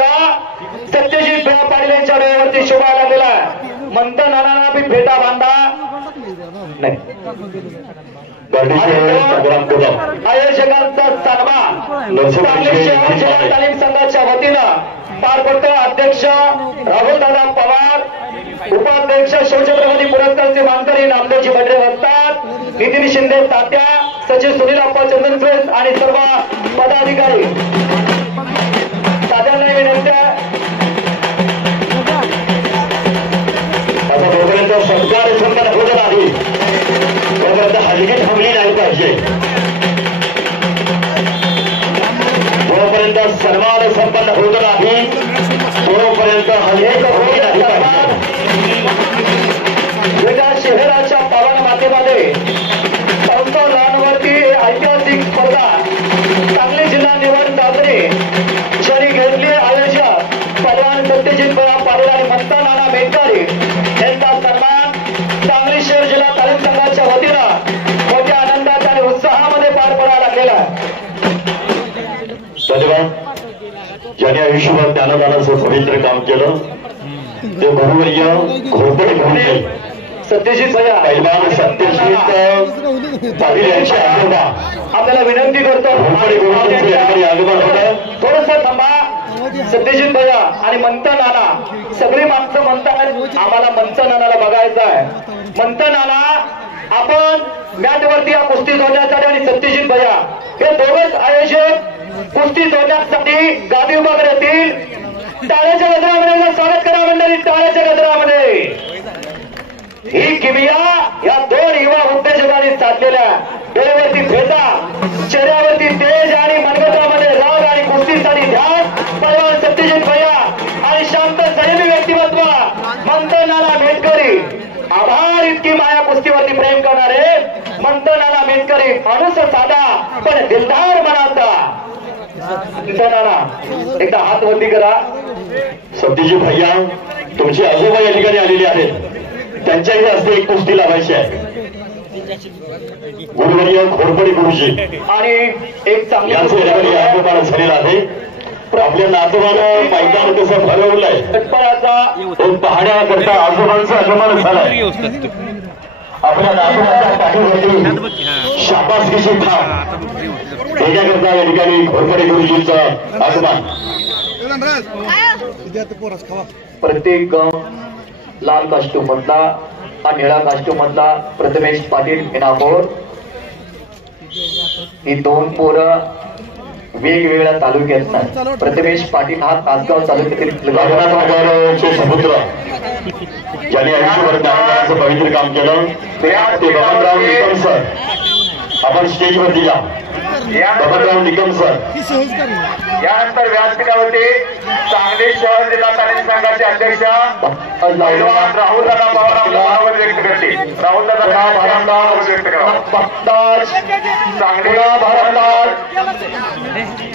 सत्यजित भैया पाटील यांच्या डोळ्यावरती शोभा लागलेला आहे. मंथन नानांना बी भेटा बांधा नाही. आयोजकांचा सन्मान सांगली शहर जिल्हा तालीम संघाच्या वतीनं पार पडतो. अध्यक्ष राहुलदादा पवार, उपाध्यक्ष शिवछत्रपती पुरस्कारचे मानकरी नामदेवजी बडरे असतात, नितीन शिंदे तात्या, सचिव सुनील अप्पा चंदनफेस आणि सर्व पदाधिकारी. तात्यांना विनंत्या आता तोपर्यंत सरकार सन्मान होत नाही तोपर्यंत हलगी थांबली नाही पाहिजे. जोपर्यंत सन्मान संपन्न होत नाही तोपर्यंत हलगी थांबली नाही पाहिजे. वेगळ्या शहराच्या पावन मातेमध्ये संस्थांवरती ऐतिहासिक स्पर्धा सांगली जिल्हा निवड चाचणी ज्यांनी घेतली आयोजक पलवान सत्यजित भैया पाटील आणि मंथन नाना बेटकर यांचा सन्मान सांगली शहर जिल्हा तालीम संघाच्या वतीनं मोठ्या आनंदात आणि उत्साहामध्ये पार पडावा लागलेला आहे. धन्यवाद. ज्याने आयुष्यभर ज्ञानदानाचं पवित्र काम केलं ते गुरुवर्य घोरपडे घोरपडे सत्यजित भैया पैलवान सत्यजित पाटील यांचे आजोबा आपल्याला विनंती करतो घोरपडे घोरपडे या ठिकाणी आगमन होतं. थोडस थांबा. सत्यजित भैया आणि मंथन नाना सगळी माणसं म्हणतात आम्हाला मंथन नानाला बघायचं आहे. मंथन नाना आपण मॅटवरती या कुस्ती जोडण्यासाठी आणि सत्यजित भैया हे दोघच आयोजक कुस्ती जोडण्यासाठी गादी उभा करतील. टाळ्याच्या गजरामध्ये स्वागत करा मंडळी, टाळ्याच्या गजरामध्ये. ही किमिया या दोन युवा उद्योजकांनी साधलेल्या डोळ्यावरती भेटा, चेहऱ्यावरती तेज आणि मनगटामध्ये राग आणि कुस्तीसाठी ध्यान पैलवान सत्यजित भैया आणि शांत संयमी व्यक्तिमत्व मंथन नाना बेटकरी. आभार. इतकी माया कुस्तीवरती माणूस साधा पण दिलदार मनाचा. एकदा हात वरती करा. सतीजी भैया तुमचे आजोबा या ठिकाणी आलेले आहेत, त्यांच्याही हस्ते एक कुस्ती लावायची आहे. गुरुवर्य घोरपडे गुरुजी आणि एक चांगली यांचं या ठिकाणी आगमन झालेलं आहे. आपल्या नातवानं मैदान कसं भरवलंय तो पाहण्याकरता आजोबांचं आगमन झालंय. आपल्या नातवाच्या पाठीवरती शाबासकीची थाप त्याच्याकरता या ठिकाणी घोरपडे गुरुजींचं आगमन. प्रत्येक लाल कास्ट्यूम मधला हा निळा कास्ट्यूम मधला प्रथमेश पाटील इनामोर ही दोन पोरं वेगवेगळ्या तालुक्यात. प्रथमेश पाटील हा तासगाव तालुक्यातील नागनाथनगरचे समुद्र ज्यांनी आयुष्यभर ज्ञानदानाचं पवित्र काम केलं ते बबनराव निकम सर. आपण स्टेजवरती या. बबनराव निकम सर. यानंतर व्यासपीठावरती सांगली शहर जिल्हा तालीम संघाचे अध्यक्ष राहुल दादा पवार आपला भाव व्यक्त करतील. राहुल दादा भाव व्यक्त करा. सांगली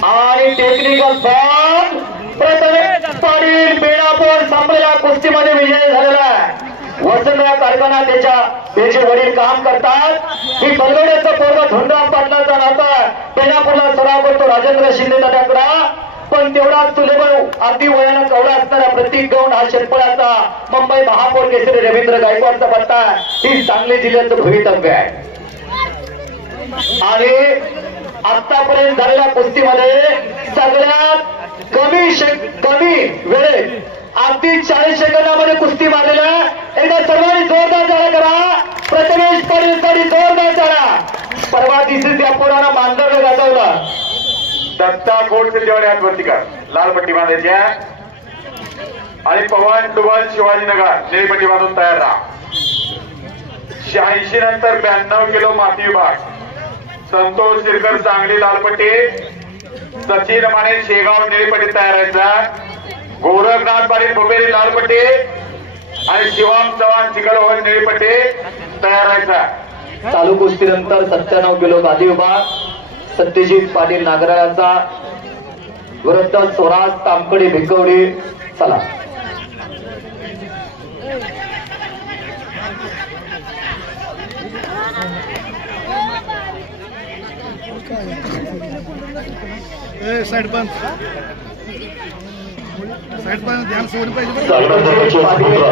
आणि टेक्निकल बॉल प्रथमेश पाटील बेणापूर संपलेल्या कुस्तीमध्ये विजय झालेला आहे. वसंतराव कारखाना त्याचे वडील काम करतात. ही बलगड्याचं पोरगा धोंडराम पाटलाचा नाता बेणापूरला सराव करतो राजेंद्र शिंदे दादाकडा. पण तेवढाच तुलेबल अगदी वयानं कवडा असणारा प्रतीक गौंड हा शेतपळाचा मुंबई महापौर केसरी रवींद्र गायकवाडचा पट्टा. ही सांगली जिल्ह्याचं भवितव्य आहे. आणि आतापर्यंत झालेल्या कुस्तीमध्ये सगळ्यात कमी वेळेत अगदी 40 सेकंदामध्ये कुस्ती मारलेल्या. एकदा सर्वांनी जोरदार चाला करा. प्रथमेश पाटीलसाठी जोरदार चाला. परवा दिवशी त्या पोरानं मांजरला गाजवलं. दत्ता गोडसे जेवढे हातवरती कर लाल पट्टी बांधायच्या आणि पवन डुबल शिवाजीनगर निळी बांधून तयार राहा. 86 नंतर 92 किलो माती विभाग संतोष शिरकर सांगली लालपट्टी. सचिन माने शेगाव निळीपट्टी तयार राहायचा. गोरखनाथ पाटील भुबेरी लालपट्टी आणि शिवाम चव्हाण चिखलवाड निळीपट्टी तयार राहायचा. चालू कुस्तीनंतर 97 किलो गादी विभाग सत्यजित पाटील नागराळाचा विरुद्ध स्वराज तांबकडे भिकवडी. चला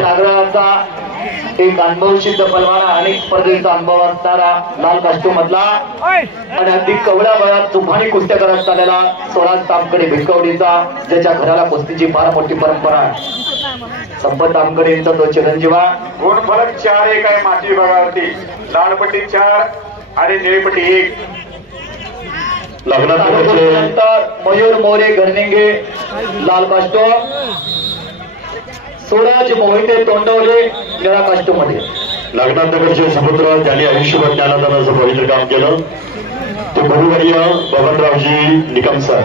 नागराळाचा एक अनुभव सिद्ध पलवाना अनेक स्पर्धेचा अनुभव असणारा लाल कास्ट्यूम मधला आणि अगदी कवड्या वयात तुफानी कुस्त्या करत चाललेला स्वराज तांबकडे भिकवडीचा ज्याच्या घराला कुस्तीची फार मोठी परंपरा आहे. संपत तांबकडे यांचा तो चिरंजीवा. गुणफलक 4-1 आहे माती विभागावरती. लालपट्टी 4 आणि निळीपट्टी 1. नंतर मयूर मोरे घरनिंगे लाल कास्ट्यूम. सूरज मोहिते तोंडवले निळा कास्ट्यूम मध्ये. नागनाथनगरचे समुद्र ज्यांनी आयुष्यभर ज्ञानदानाचं पवित्र काम केलं ते गुरुवर्य बबनरावजी निकम सर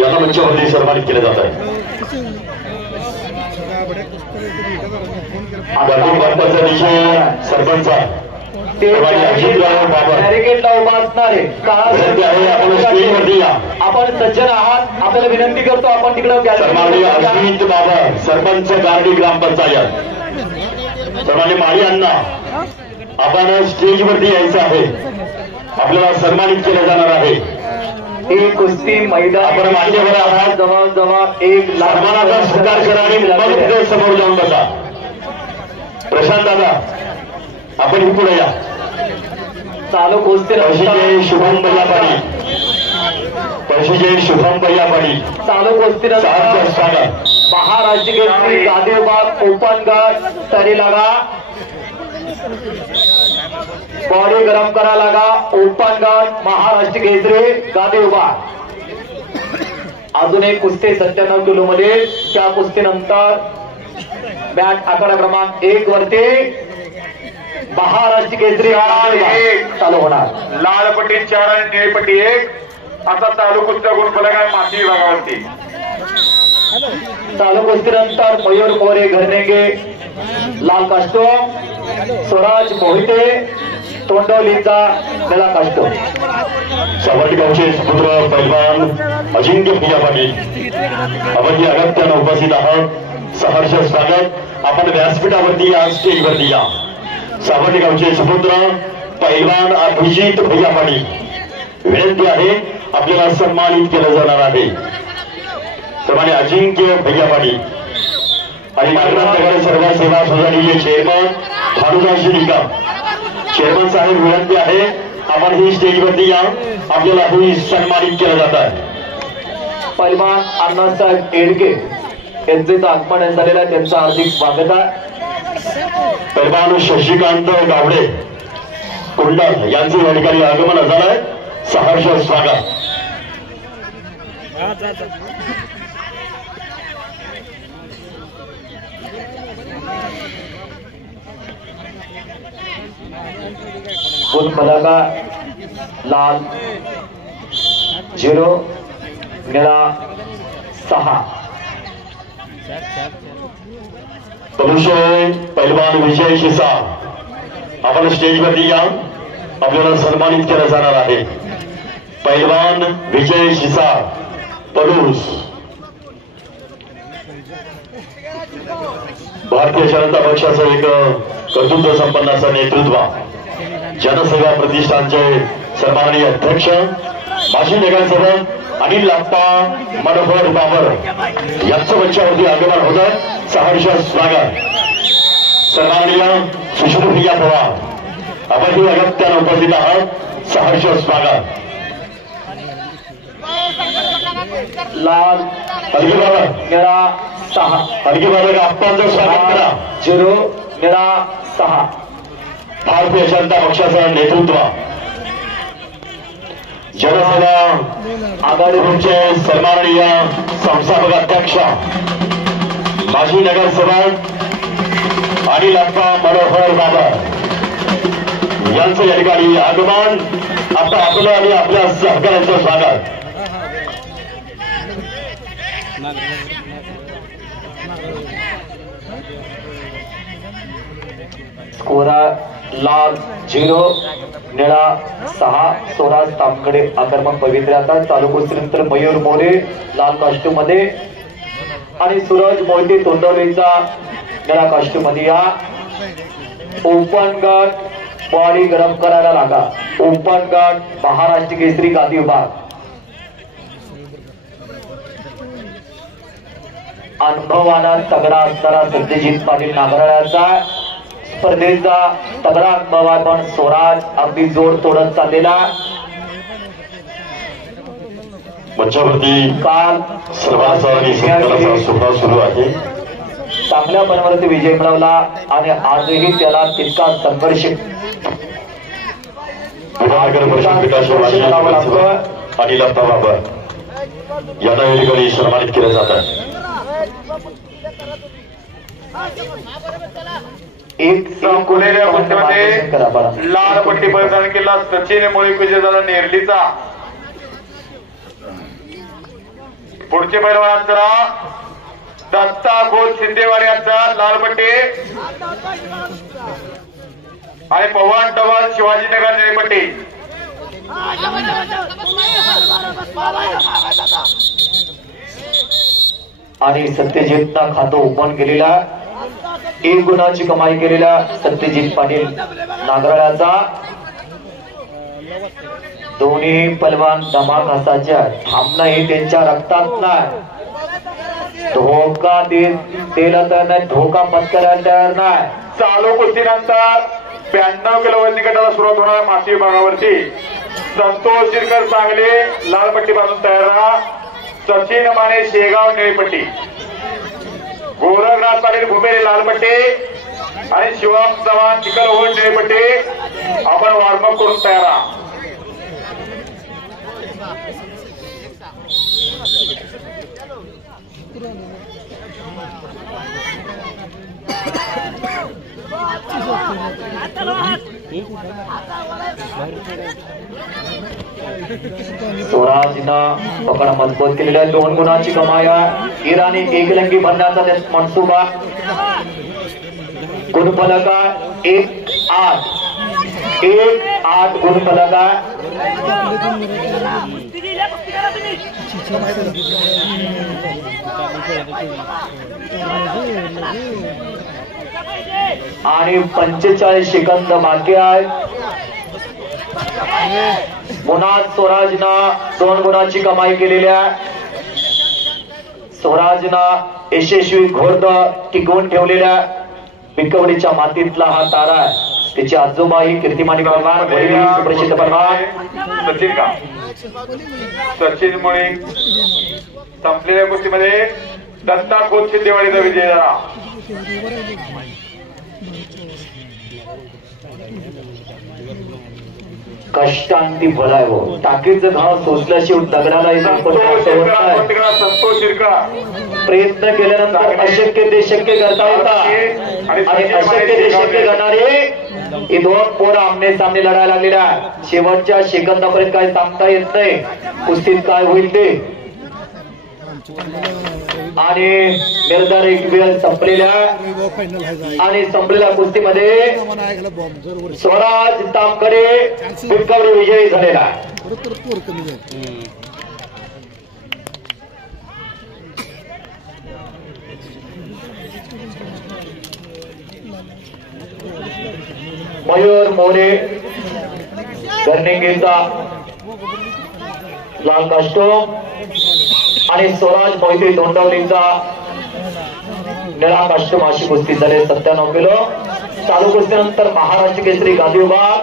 यांना मंचावरती सन्मानित केले जात आहे. सरपंच बॅरिकेडला उभा असणारे आपण सज्जन आहात. आपल्याला विनंती करतो आपण तिकडे अजित बाबा सरपंच गार्डी ग्रामपंचायत सन्मान्य माळी अण्णा आपण स्टेजवरती यायचं आहे. आपल्याला सन्मानित केलं जाणार आहे. ही कुस्ती मैदान आपण मान्यवर आहात. जवळजवळ 1 सन्मानाचा स्वीकार करा आणि मग समोर जाऊन बसा. प्रशांत दादा आपण ही पुढे या. चालू कुस्ती शुभम भैया पाटील. पैसे शुभम भैया पाटील. चालू कुस्ती महाराष्ट्र केसरी गादी विभाग ओपन गट तरी लागा. बॉडी गरम करा लागा. ओपन गट महाराष्ट्र केसरी गादी विभाग. अजून एक कुस्ती 97 किलो मध्ये. त्या कुस्तीनंतर बॅट आकडा क्रमांक 1 वरती महाराष्ट्र केसरी चालू होणार. लालपट्टी 4 आणि निळीपट्टी 1. आता चालू कुस्त्या गुणफलक आहे माती विभागावरती. चालू कुस्तीनंतर मयूर मोरे घरनेगे लाल कास्ट्यूम. स्वराज मोहिते तोंडवलीचा निळा काष्ट. सावरगावचे सुपुत्र पैलवान अजिंक्य भैया पाटील आपण या अगत्यानं उपस्थित आहात. सहर्ष स्वागत. आपण व्यासपीठावरती या स्टेजवरती या. सावरगावचे सुपुत्र पैलवान अभिजित भैया पाटील विनंती आहे आपल्याला सन्मानित केलं जाणार आहे. त्यामुळे अजिंक्य भैया पाटील आणि नागरात सर्व सेवा सोसायटीचे चेअरमन भानुदास निकम चेअरमन साहेब विनंती आहे आपण ही स्टेजवरती या. आपल्याला ही सन्मानित केलं जात आहे. पैलवान अण्णासाहेब एडके यांचं आगमन झालेलं आहे. त्यांचं हार्दिक स्वागत आहे. पैलवान शशिकांत गावडे कुंडल यांचं या ठिकाणी आगमन झालंय. सहर्ष स्वागत. गुण पताका लाल 0 निळा 6. पदुषय पैलवान विजय शिसा आपण स्टेजवरती या. आपल्याला सन्मानित केलं जाणार आहे. पैलवान विजय शिसा पलूस भारतीय जनता पक्षाचं एक कर्तृत्व संपन्न असं नेतृत्व जनसेवा प्रतिष्ठानचे सन्माननीय अध्यक्ष माजी नगरसेवक अनिल लाप्पा मनोहर बाबर यांचं मंचावरती आगमन होतं. सहर्ष स्वागत. सन्माननीय सुषमाप्रिया पवार आपण ही अगत्यानं उपस्थित आहात. सहर्ष स्वागत. लाल हरगीबाबा निळा 6. हरगीबाबा आप्पांचं स्वागत करा. 0 निळा 6. भारतीय जनता पक्षाचं नेतृत्व जनसेवा आघाडी ग्रुपचे सन्माननीय संस्थापक अध्यक्ष माजी नगरसेवक अनिल लाप्पा मनोहर बाबर यांचं या ठिकाणी आगमन. आता आपलं आणि आपल्या सहकार्यांचं स्वागत. कोरा लाल 0 निळा 6. स्वराज तामकडे आक्रमक पवित्र आता चालू कुस्तीनंतर मयूर मोरे लाल कास्ट्यूम मध्ये आणि सूरज मोहिते तोंडवलीचा निळा कास्ट्यूम मध्ये या. ओपन गट बॉडी गरम करायला लागा. ओपन गट महाराष्ट्र केसरी गादी विभाग अनुभवाना तगडा असणारा सत्यजित पाटील नागराळ्याचा स्पर्धेचा तगडा अनुभव आहे. पण स्वराज अगदी जोड तोडत चाललेला. मंचावरती काल सर्वांचा आणि सत्काराचा सोहळा सुरू आहे. चांगल्या पणावरती विजय मिळवला आणि आजही त्याला तितका संघर्ष विधाननगर परिषद विकास माजी नगरसेवक अनिल लाप्पा बाबर यांना या ठिकाणी सन्मानित केलं जात आहे. एक संकुलेल्या कुस्तीमध्ये लाल पट्टी परिधान केला सचिन मुळे विजय झाला नेरलीचा. पुढचे पैलवान करा दत्ता घोष शिंदेवाडी यांचा लाल पट्टी आणि पवन डबल शिवाजीनगर निळी पट्टी. आणि सत्यजितनं खातं ओपन केलेला 1 गुणाची कमाई केलेला सत्यजित पाटील नागराळ्याचा. दोन्ही पलवान धमाक हसाच्या थांबणं हे त्यांच्या रक्तात नाही. धोका दिला तर नाही, धोका पत्करायला तयार नाही. चालू कुस्तीनंतर 92 किलो वजनी गटाला सुरुवात होणार माती विभागावरती संतोष शिरकर सांगली लाल पट्टी बांधून तयार राहा. सचिन माने शेगाव निळी पट्टी. गोरखनाथ पाटील भुमेरे लाल पट्टी आणि शिवम चव्हाण चिखलहोळ निळी पट्टी. आपण वॉर्मअप करून तयार राहा. स्वराजनं पकड मजबूत केलेल्या 2 गुणाची कमाई. इराणी एकलंगी बनण्याचा मनसुबा. गुणफलका 1-8. एक 8 गुण फलक आहे. आणि 45 सेकंद बाकी आहेत. पुन्हा स्वराजना 2 गुणाची कमाई केलेली आहे. स्वराजना यशस्वी घोर्द टिकवून ठेवलेल्या भिकवडीच्या मातीतला हा तारा आहे. त्याचे आजोबाही कीर्तिमानी पहलवान, वडील सुप्रसिद्ध पहलवान सचिन का सचिन मुळे संपलेल्या कुस्तीमध्ये दत्ता खोत शिंदेवाडीचा विजय झाला. कष्टांती फळ आहे हो. टाकीचं घाव सोसल्याशिवाय दगडाला संतोष शिरका प्रयत्न केल्यानंतर अशक्य ते शक्य करता होता. आणि अशक्य ते शक्य करणारे हे 2 पोर आमने सामने लढायला लागलेल्या. शेवटच्या सेकंदापर्यंत काय सांगता येत नाही कुस्तीत काय होईल ते. आणि निर्धारित वेळ संपलेल्या आणि संपलेल्या कुस्तीमध्ये स्वराज तामकडे भिकवडे विजयी झालेला. मयूर मोरे गर्णिंगेचा लाल कास्टोम आणि स्वराज मोहिते दोंडवलीचा निळा कास्टोम अशी कुस्ती झाली. 97 किलो. चालू कुस्तीनंतर महाराष्ट्र केसरी गादी विभाग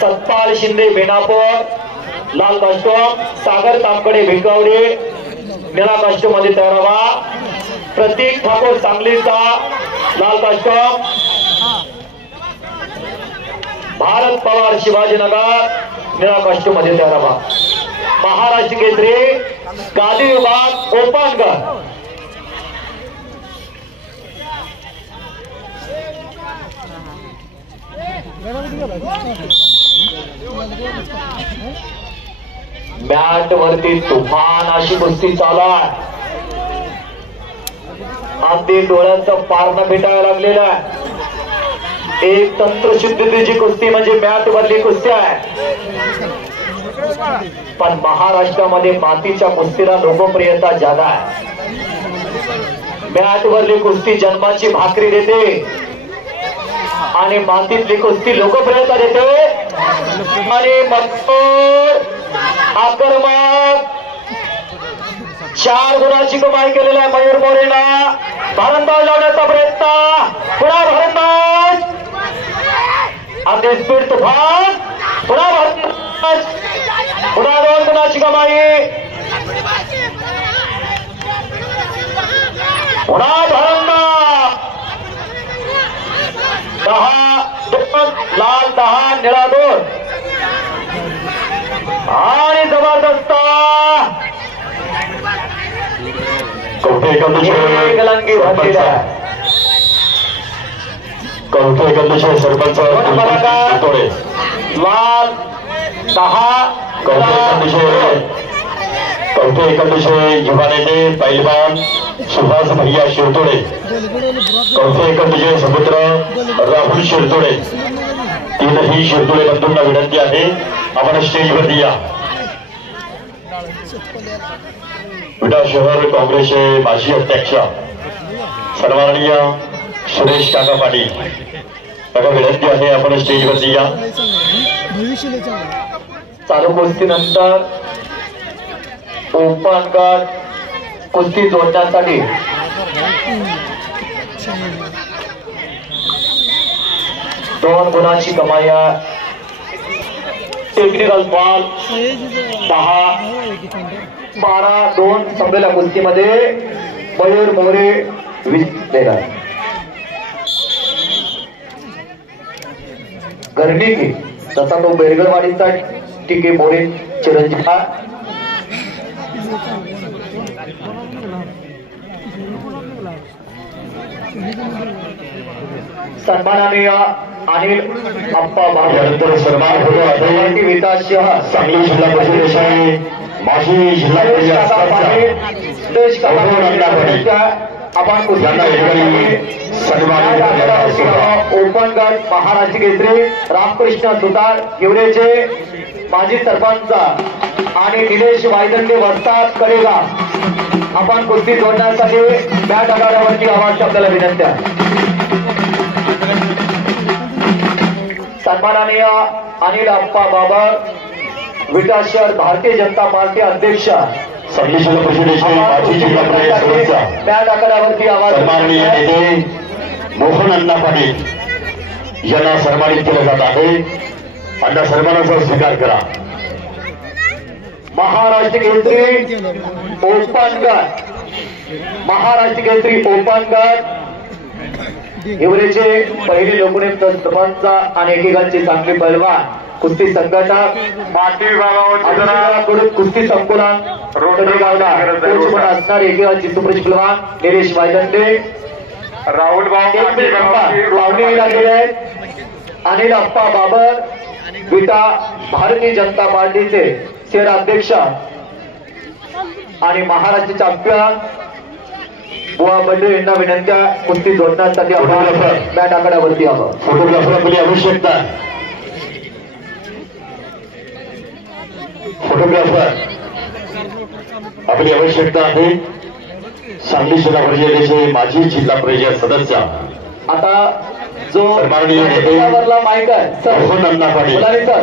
सतपाल शिंदे बेनापूर लाल कास्टोम, सागर तामकडे भिकवडे निळा कास्टोम मध्ये तयार व्हा. प्रतीक ठाकूर सांगलीचा लाल कास्टोम, भारत पवार शिवाजीनगर निळा कास्टोम मध्ये तयार व्हा. महाराष्ट्र केसरी गादी विभाग ओपनगर मॅट वरती तुफान अशी कुस्ती चालू आहे. अगदी डोळ्यांचं पारणं भेटायला लागलेलं आहे. एक तंत्रशुद्धीची कुस्ती म्हणजे मॅट वरली कुस्ती आहे. पण महाराष्ट्रामध्ये मातीच्या कुस्तीला लोकप्रियता ज्यादा आहे. मॅट वरली कुस्ती जन्माची भाकरी देते आणि मातीतली कुस्ती लोकप्रियता देते. आणि मजबूर आक्रमक 4 गुणाची कमाई केलेला आहे मयूर मोरेला. भारंदाज लावण्याचा प्रयत्न, पुन्हा भारंदाज, अगदी स्पीड तुफान, पुन्हा भारंदाज, पुन्हा 2 गुणाची कमाई, पुन्हा भारंदाज. 10-2 लाल 10 निळा 2 आणि जबरदस्त गलंगी भरलेला सरपंच लाल 10 कवठे एकादशी युवा नेते पैलवान सुभाष भैया शिरतोडे, कवठे एकादशी समुद्र राहुल शिरतोडे, 3ही शिरतोडे बंधूंना विनंती आहे आपण स्टेजवरती या. विटा शहर काँग्रेसचे माजी अध्यक्ष सन्माननीय सुरेश काका पाटील काका विनंती आहे आपण स्टेजवरती या. चालू कुस्तीनंतर ओपन गट कुस्ती जोडण्यासाठी दोन गुणाची कमाई. टेक्निकल बॉल 10-12 संपलेल्या कुस्तीमध्ये मयूर मोरे विजेता. गर्णिकी तसा तो बेरगरवाडीचा टिके मोरे चिरंजीव सन्माननीय अनिल अप्पा यानंतर सन्मान होतो विकास शहा सांगली जिल्हा परिषद माजी जिल्हा परिषद देश आपण ओपन गट महाराष्ट्र केसरी रामकृष्ण सुतार हिवरेचे माजी सरपंच आणि निलेश वायदंडे वस्ताद कडेगाव आपण कुस्ती जोडण्यासाठी बॅट आघाड्यावरती आवाज आपल्याला विनंती आहे. सन्माननीय अनिल अप्पा बाबर विटा शहर भारतीय जनता पार्टी अध्यक्ष सांगली जिल्हा परिषदेचे माजी जिल्हा परिषद सदस्य बॅट आघाड्यावरती आवाज सन्माननीय नेते मोहन अण्णा पाटील यांना सन्मानित केलं जात आहे. अण्णा सन्मानाचा स्वीकार करा. महाराष्ट्र केसरी ओपन गट महाराष्ट्र केसरी ओपन गट हिवरेचे पहिले लोकनेते सरपंच आणि एकेकांचे चांगले पैलवान कुस्ती संघटक माती विभागावर कुस्ती संकुलन रोटरी गावला कोच म्हणून असणारे एकेकांचे सुप्रसिद्ध पैलवान निलेश वायदंडे राहुल पाहुणे लागलेले आहेत. अनिल अप्पा बाबर विटा भारतीय जनता पार्टीचे शहर अध्यक्ष आणि महाराष्ट्र चॅम्पियन बुवा बंडे यांना विनंती कुस्ती जोडण्यासाठी बॅट आघाड्यावरती यावं. फोटोग्राफर आपली आवश्यकता आपली आवश्यकता आहे. सांगली जिल्हा परिषदेचे माजी जिल्हा परिषद सदस्य आता जो सन्माननीय नेते माईक आहे सर मोहन अण्णा पाटील सर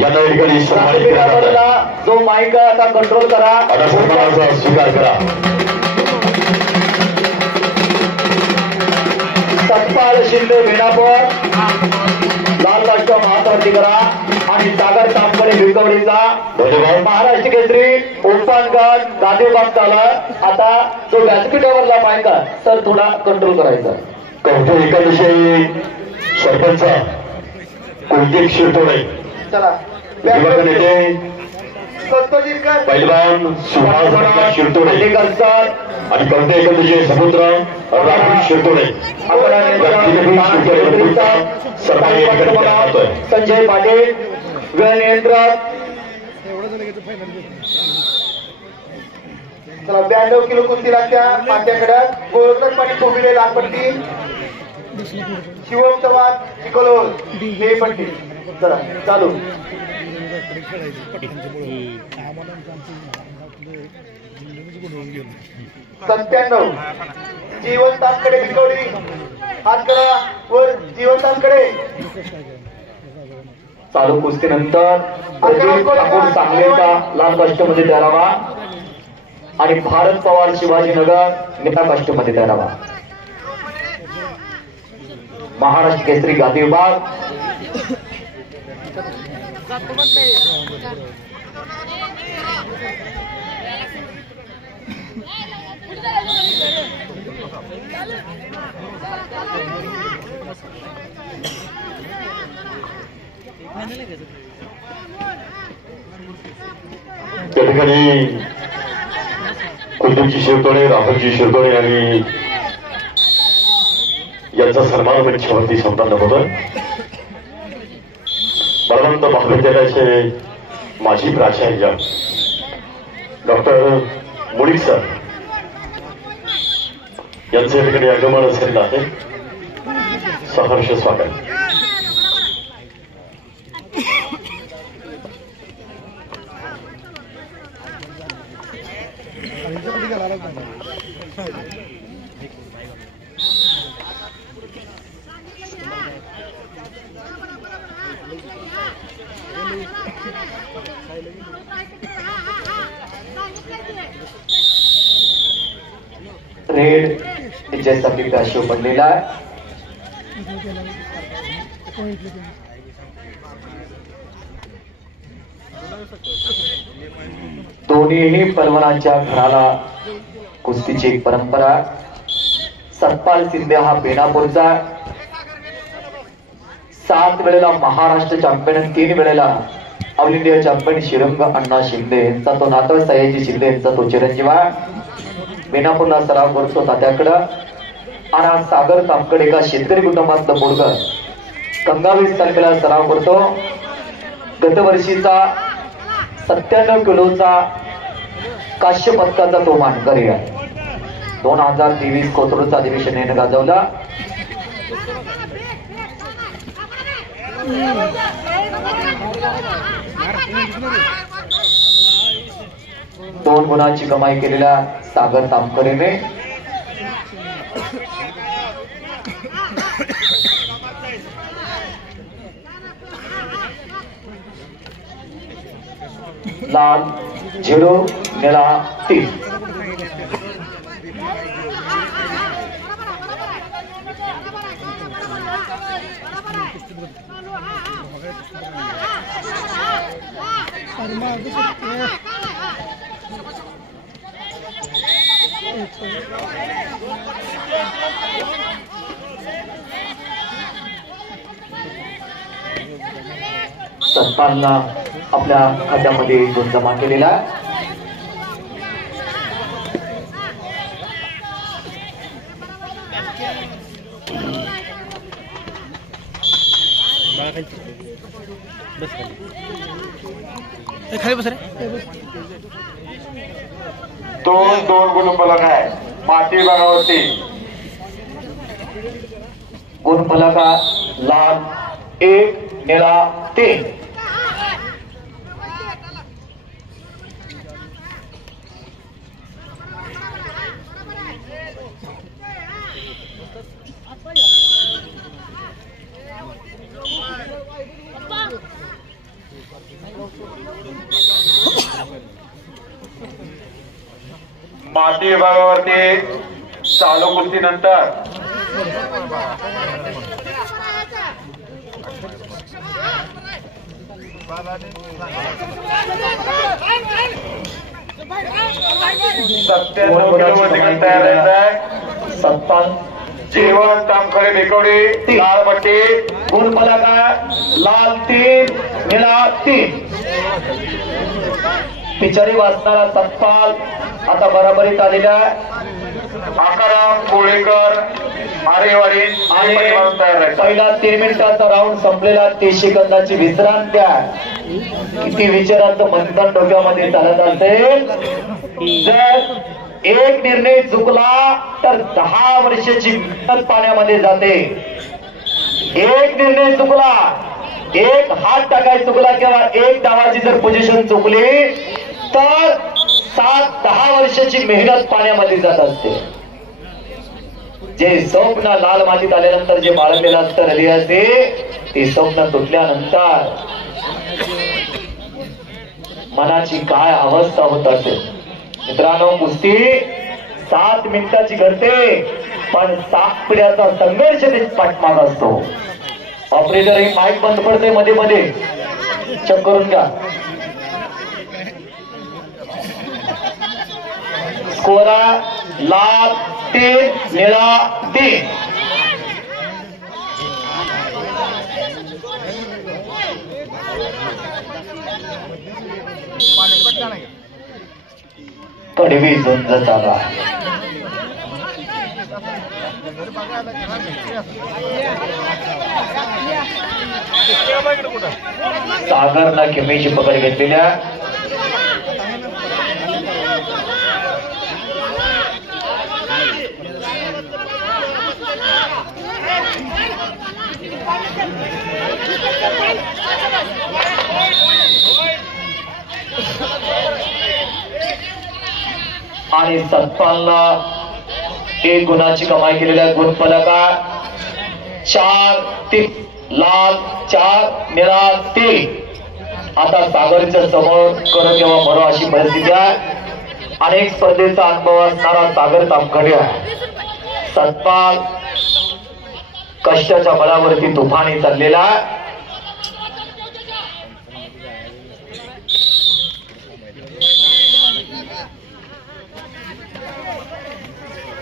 यांना या ठिकाणी सन्मानित केला जात आहे. जो माईक आहे आता कंट्रोल करा. आता सन्मानाचा स्वीकार करा. सत्पाल शिंदे वेणापूर लाल राष्ट्र महात्मावरती करा आणि सागर तांबरे भिकवडीचा धन्यवाद. महाराष्ट्र केसरी ओपन गट गांधीबाग चालला. आता जो व्यासपीठावरला माईक आहे सर थोडा कंट्रोल करायचा. कवठे एकादशी सरपंच कुलदीप शिरतोडे चला विभाग नेते सत्यजितकर पैलवान सुभाष शिरतोडे अंडेकर सर आणि कवठे एकादशी समुद्र राहुल शिरतोडे संजय पाटील वेळ नियंत्रक. चला 92 किलो कुस्ती लागत्या माझ्याकडे गोलकट पाणी कोबिले लालपट्टी शिवम चव्हाण चिकोलो हे पट्टी. चला चालू. सत्त्याण्णव जीवनतांकडे भिकवडी हात करा वर जीवनतांकडे. चालू कुस्तीनंतर ठाकूर सांगलीचा लाल काष्टमध्ये तयारावा आणि भारत पवार शिवाजीनगर निळ्या काष्टमध्ये तयारावा. महाराष्ट्र केसरी गादी विभाग त्या ठिकाणी कुलदीपजी शिरतोडे राहुलजी शिरतोडे आणि यांचा सन्मान मंचावरती संपन्न होतोय. बळवंत महाविद्यालयाचे माजी प्राचार्य डॉक्टर मुळीक सर यांचे या ठिकाणी आगमन असेल आहे. सहर्ष स्वागत. रेड जैसाठी पॅशिव बनलेला आहे. दोन्हीही पैलवानांच्या घराला कुस्तीची एक परंपरा. सतपाल शिंदे हा बेनापूरचा 7 वेळेला महाराष्ट्र चॅम्पियन, 3 वेळेला ऑल इंडिया चॅम्पियन श्रीरंग अण्णा शिंदे यांचा तो नातव सयाजी शिंदे यांचा तो चिरंजीव आहे. बेनापूरला सराव करतो तात्याकडं. आणि हा सागर तापकडे एका शेतकरी कुटुंबातलं मुलगा 21 तारखेला सराव करतो. गतवर्षीचा 97 किलोचा काश्य पदकाचा तो मानकरी आहे. 2023 कोथरूडचं अधिवेशन यानं गाजवला. दोन गुणांची कमाई केलेल्या सागर तामकरेने लाल 0 निळा 3. सत्तांना आपल्या खात्यामध्ये गुण जमा केलेला. खाली बस रे. 2 गुणफलक आहे माती विभागावरती. गुणफलका लाल 1 निळा 3. माती विभागावरती चालू कुस्तीनंतर तयार आहे. सत्तान जीवन तामखरे बेकवडी लाल पट्टी. गुणफलका लाल 3 निळा 3. पिचरी वाचणारा सत्पाल आता बराबरीत आलेला. आकाराम कोळेकर आरेवाडी आणि तयार आहे. पहिला 3 मिनिटाचा राऊंड संपलेला. 30 सेकंदाची विश्रांती आहे. किती विचारांचं मंथन डोक्यामध्ये चालत असेल. जर एक निर्णय चुकला तर 10 वर्षाची मेहनत पाण्यामध्ये जाते. एक निर्णय चुकला, एक हात टाकाय चुकला किंवा एक डावाची जर पोझिशन चुकली तर 7-10 वर्षाची मेहनत पाण्यामध्ये जात असते. जे स्वप्न लाल मातीत आल्यानंतर जे बाळगलेलं असतं हृदयाचे, ते स्वप्न तुटल्यानंतर मनाची काय अवस्था होत असेल. मित्रांनो, कुस्ती 7 मिनिटाची घडते, पण 7 पिढ्याचा संघर्ष ते पाठमाग असतो. ऑपरेटर ही माईक बंद पडते मध्ये मध्ये, चेक करून घ्या. स्कोर लाल 3 निळा 3. कडवी झुंज चालू आहे. सागरला किमीची पकड घेतलेल्या. आणि सत्पालला 1 गुणाची कमाई केलेल्या. गुणफलका 4-3 लाल 4 निळा 3. आता सागरच्या समोर करो किंवा मरो अशी परिस्थिती आहे. अनेक स्पर्धेचा अनुभव असणारा सागर तामखडे आहे. सत्पाल कष्टाच्या बळावरती तुफानी चाललेला.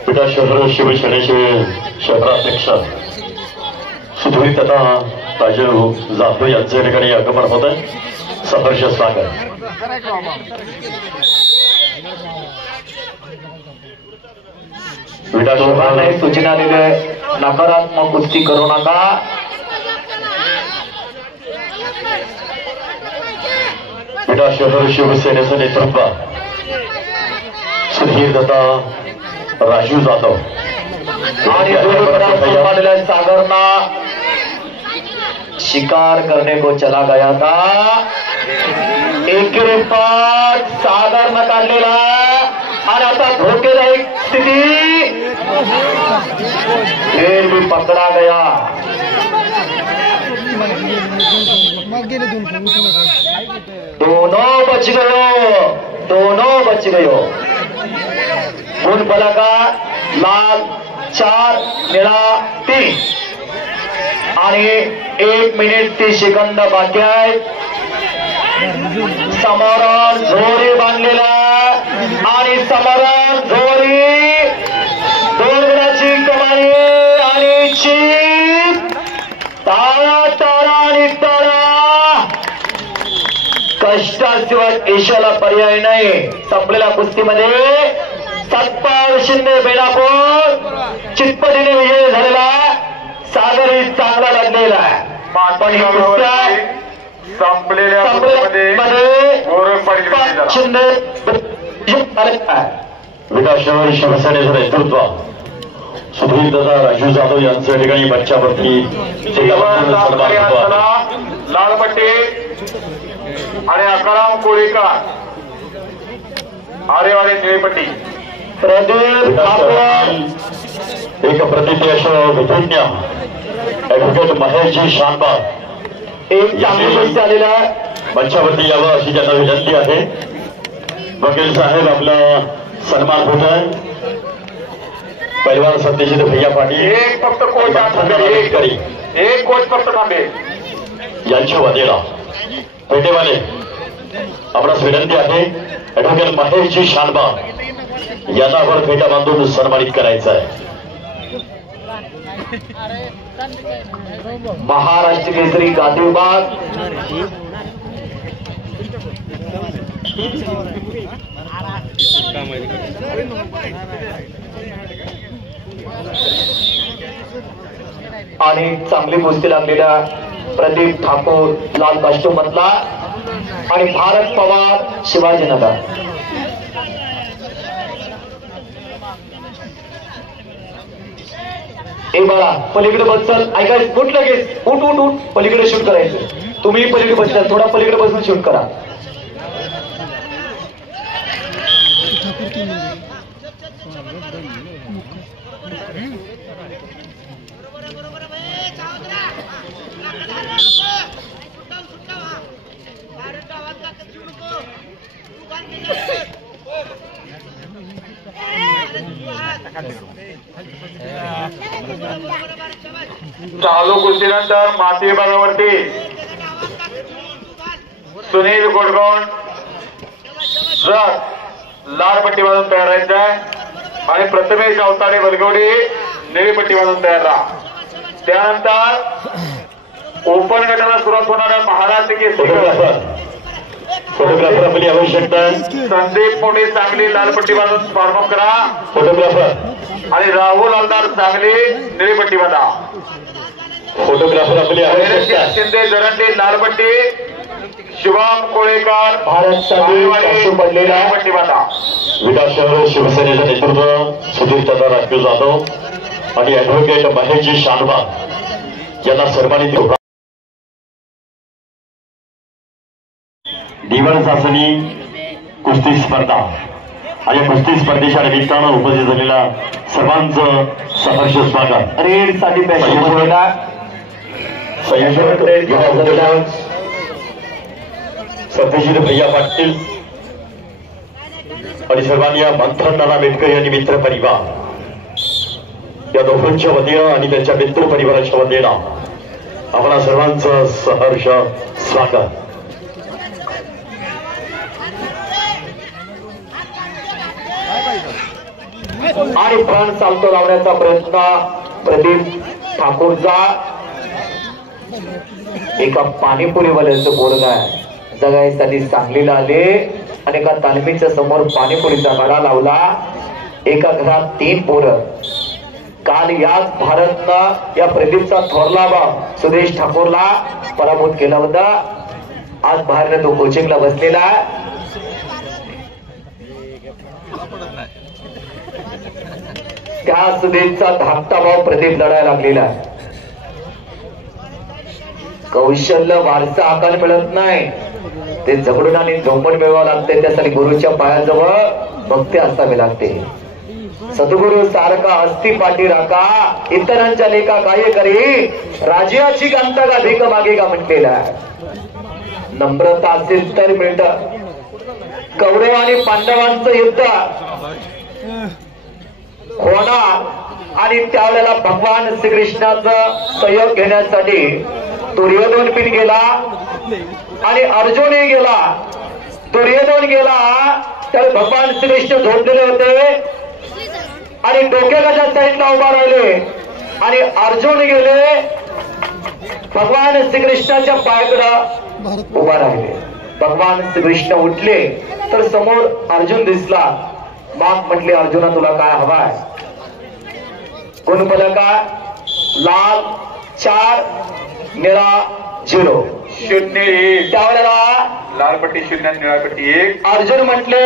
पिता शहर शिवसेनेचे शहराध्यक्ष सुधीर तथा राजू जाधव यांचे या ठिकाणी आगमन होत आहे. सहर्ष स्वागत. विटा शहराने सूचना दिली, नकारात्मक कुस्ती करू नका. विटा शहर शिवसेनेचं नेतृत्व सुधीर दत्ता राजू जाधव आणि आलेल्या सागरना शिकार करने को चला गया था, एकेरी पाठ सागर न काढलेला आणि आता धोकेदायक स्थिती, फिर भी पकड़ा गया। दोनों बच गयो, दोनों बच गयो। उन बला का लाल 4 निळा 3 आणि 1 मिनिट 30 सेकंद बाकी आहे। समोरून झोरी बांधलेला आणि समोरून झोरी 2 गुणाची कमाई आणि चीप तारा तारा आणि तारा, कष्टाशिवाय यशाला पर्याय नाही। संपलेल्या कुस्तीमध्ये सत्पाल शिंदे बेलापूर चितपटीने विजय झालेला, सागरही चांगला लागलेला आहे। पण ही कुस्त्या संपलेल्या शिंदे विकास शहर शिवसेनेचं नेतृत्व सुधीर दादा राजू जाधव यांच्या ठिकाणी बच्चावरती लाल पट्टी आणि अकराम कोळीकर आरेवाडे निळीपट्टी प्रदीप एक प्रतिज्ञ विधिज्ञ ऍडव्होकेट महेशजी शानबाग एक चांगली कुस्ती आलेला बच्चावरती यावं अशी त्यांना विनंती आहे। वकील साहेब आपला सन्मान होत आहे। पैलवान सत्यजित भैया पाटील एक फक्त कोच एक कोच फक्त थांबेल यांच्या वतीला पेटेवाले आपणास विनंती आहे, ऍडव्होकेट महेशजी शानबाग यांना आपण फेटा बांधून सन्मानित करायचं आहे। महाराष्ट्र केसरी गादी विभाग आणि चांगली कुस्ती लागलेल्या प्रदीप ठाकूर लाल कास्टूम मधला आणि भारत पवार शिवाजीनगर। ए बाळा पलीकडे बसल, ऐका उठ लगेच, उठ उठ उठ, पलीकडे शूट करायचं। तुम्ही पलीकडे बसला, थोडा पलीकडे बसून शूट करा। चालू कुस्तीनंतर माती विभागावरती सुनील गोडगोंड लाल पट्टी बांधून तयार राहायचं आहे आणि प्रथमेश अवताडे बलगवडी निळी पट्टी बांधून तयार राहा। त्यानंतर ओपन गटाला सुरुवात होणाऱ्या महाराष्ट्र केसरी फोटोग्राफर आपली आवश्यकता, संदीप मोठे सांगली लाल पट्टी बांधून फॉर्मअप करा। फोटोग्राफर आणि राहुल हलदार सांगली निळी पट्टी बांधा। फोटोग्राफर आपली आवश्यकता, शिंदे जरंडे लाल पट्टी, शिवम कोळेकर भारत पडलेला पट्टी बांधा। विकास शहर शिवसेनेचं नेतृत्व सुधीर दादा राजू जाधव आणि ऍडव्होकेट महेशजी शानबाग यांना सन्मानित होता। दिवाळ चाचणी कुस्ती स्पर्धा आणि कुस्ती स्पर्धेच्या निमित्तानं उपस्थित झालेल्या सर्वांचं सहर्ष स्वागत। रेड साठी सत्यजित भैया पाटील आणि सर्वांनी मंथन नाना मेटकर यांनी मित्र परिवार या दोघांच्या वतीनं आणि त्यांच्या मित्र परिवाराच्या वतीनं आपल्या सर्वांचं सहर्ष स्वागत। आणि प्राण चालतो लावण्याचा प्रयत्न प्रदीप ठाकूरचा, एका पाणीपुरीवाल्याचं बोर्ड आहे जगायसाठी सांगलीला आले आणि एका तालमीच्या समोर पाणीपुरीचा गाडा लावला। एका घरात 3 पोरं। काल याच भारतनं या प्रदीपचा थोरला बाप सुदेश ठाकूरला पराभूत केला होता। आज बाहेर तो कोचिंगला बसलेला आहे। त्या सुधीचा धाकटा भाव प्रदीप लढायला लागलेला आहे. कौशल्य वारसा आकार मिळत नाही, ते झगडून आणि झोंपण मिळवावं लागते. त्यासाठी गुरुच्या पायाजवळ भक्ती असावी लागते. सद्गुरु सारखा हस्ती पाठी राखा, इतरांच्या लेखा काय करी, राजाची गांता का भीक मागे का म्हटलेला आहे. नम्रता असेल तर मिळत. कौरव आणि पांडवांचं युद्ध होणार आणि त्यावेळेला भगवान श्रीकृष्णाचा सहयोग घेण्यासाठी दुर्योधन पण गेला आणि अर्जुनही गेला. दुर्योधन गेला तर भगवान श्रीकृष्ण झोपलेले होते आणि डोक्याच्या साईडला उभा राहिले आणि अर्जुन गेले भगवान श्रीकृष्णाच्या पायाकडे उभा राहिले. भगवान श्रीकृष्ण उठले तर समोर अर्जुन दिसला. माग म्हटले, अर्जुना तुला काय हवाय? गुणफलका लाल 4 निळा 0 शून्य 1. त्यावेळेला लाल पट्टी 0 निळा पट्टी 1. अर्जुन म्हटले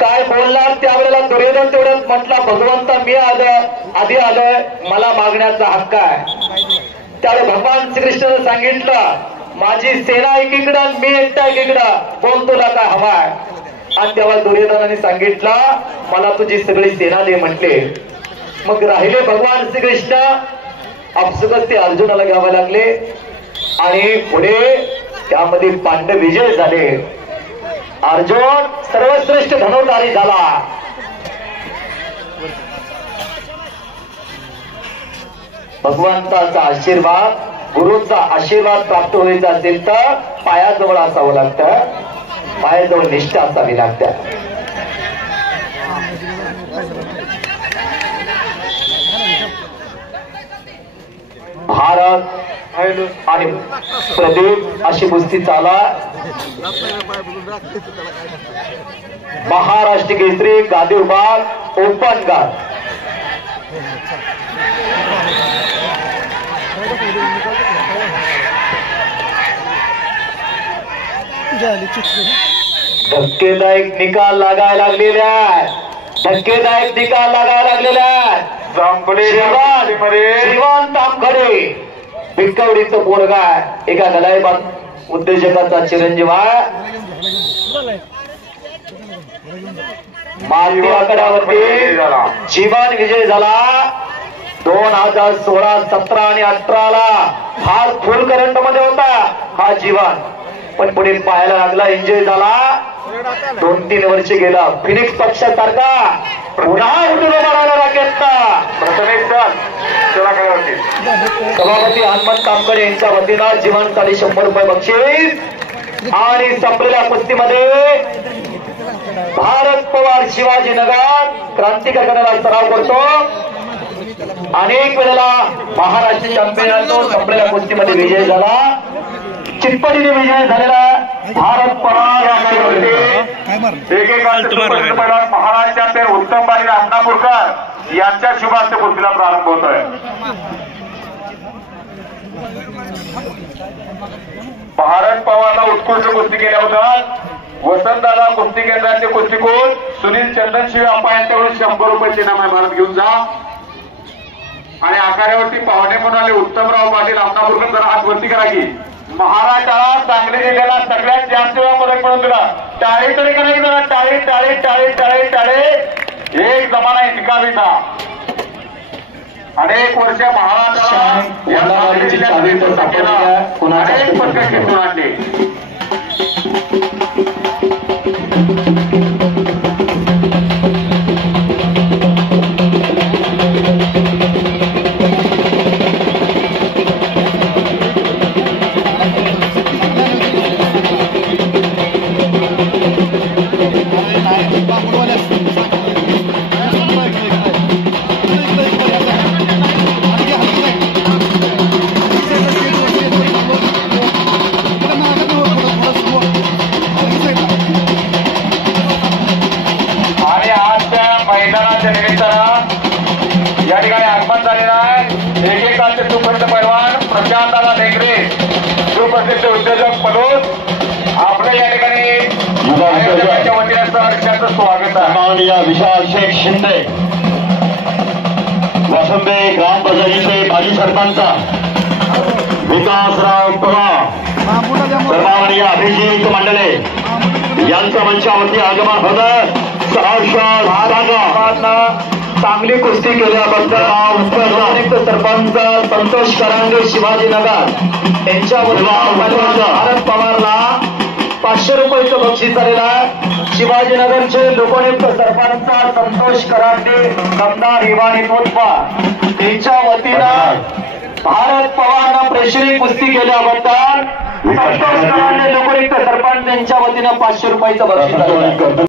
काय बोलणार? त्यावेळेला दुर्योधन तेवढं म्हटला, भगवंता मी आधी आलोय, मला मागण्याचा हक्क आहे. त्यावेळेला भगवान श्रीकृष्णाने सांगितलं, माझी सेना एकीकडं मी एकटा एकीकडं, बोल तुला काय हवाय? आणि तेव्हा दुर्योधनाने सांगितलं, मला तुझी सगळी सेना दे म्हटले. मग राहिले भगवान श्रीकृष्ण. अपसुकच ते अर्जुनाला घ्यावे लागले आणि पुढे त्यामध्ये पांडव विजय झाले. अर्जुन सर्वश्रेष्ठ धनुर्धारी झाला. भगवंताचा आशीर्वाद, गुरुचा आशीर्वाद प्राप्त व्हायचा असेल तर पायाजवळ असावं लागतं, पायाजवळ निष्ठा असावी लागते. भारत आणि प्रदीप अशी कुस्ती चाला. महाराष्ट्र केसरी गादी विभाग ओपन गाद. धक्केदायक निकाल लागायला लागलेले आहेत. धक्केदायक निकाल लागायला लागलेले आहेत. श्रीमान तामखडे भिक्कवडीचं पोरगा एका गलायबाद उद्योजकाचा चिरंजीव आहे. माती आकड्यावरती जीवन विजय झाला. 2016, 17 आणि 18ला फार फुल करंट मध्ये होता हा जीवन, पण पुढे पाहायला लागला, एन्जॉय झाला. 2-3 वर्ष गेला. फिनिक्स पक्षासारखा पुन्हा उठून उभारायला राखेलता. सभापती हनुमंत तामकडे यांच्या वतीनं जीवनसाठी 100 रुपये बक्षीस. आणि संपलेल्या कुस्तीमध्ये भारत पवार शिवाजीनगर क्रांतिकारी करण्याला सराव करतो. अनेक वेळेला महाराष्ट्र चॅम्पियन संपलेल्या कुस्तीमध्ये विजय झाला. चितपटीने विजय झालेला भारत पवार महाराष्ट्र चॅम्पियन उत्तम पाटील आमनापूरकर यांच्या शुभास्ते कुस्तीला प्रारंभ होतोय. भारत पवारला उत्कृष्ट कुस्ती केल्याबद्दल वसंतदादा कुस्ती केंद्राचे कुस्तीकोच सुनील चंदनशिवे अप्पा यांच्याकडून 100 रुपये इनाम भारत घेऊन जा. आणि आखाड्यावरती पाहुणे म्हणून आले उत्तमराव पाटील आमनापूरकर, जरा हात वरती करा की. महाराष्ट्राला सांगली जिल्ह्याला सगळ्यात जास्त वेळा मदत म्हणून दिला. टाळी तरी करायची जरा, टाळी टाळी टाळी टाळी टाळे. एक जमाना इतका विधा अनेक वर्ष महाराष्ट्राला अनेक पदक खेळून आणले. मैदानाच्या निमित्तानं या ठिकाणी आगमन झालेला आहे. एकेकाचे सुप्रसिद्ध पैलवान प्रशांतदादा ढेंगरे, सुप्रसिद्ध उद्योजक पलोस आपलं या ठिकाणी आयोजकांच्या वतीने सहर्षाचं स्वागत आहे. माननीय विशाल शेख शिंदे वसंते ग्रामपंचायतीचे माजी सरपंच विकासराव पवार सन्माननीय अभिजित मंडले यांचं मंचावरती आगमन होतं. सहर्ष चांगली कुस्ती केल्याबद्दल सरपंच संतोष करांगे शिवाजीनगर यांच्या भारत पवारला 500 रुपयाचं बक्षीस आलेलं आहे. शिवाजीनगरचे लोकनियुक्त सरपंच संतोष करांगे कमदार इवानी तोत्पा त्यांच्या वतीनं भारत पवारनं प्रेक्षणीय कुस्ती केल्याबद्दल संतोष करांगे लोकनियुक्त सरपंच यांच्या वतीनं 500 रुपयाचं बक्षीस आलेलं आहे.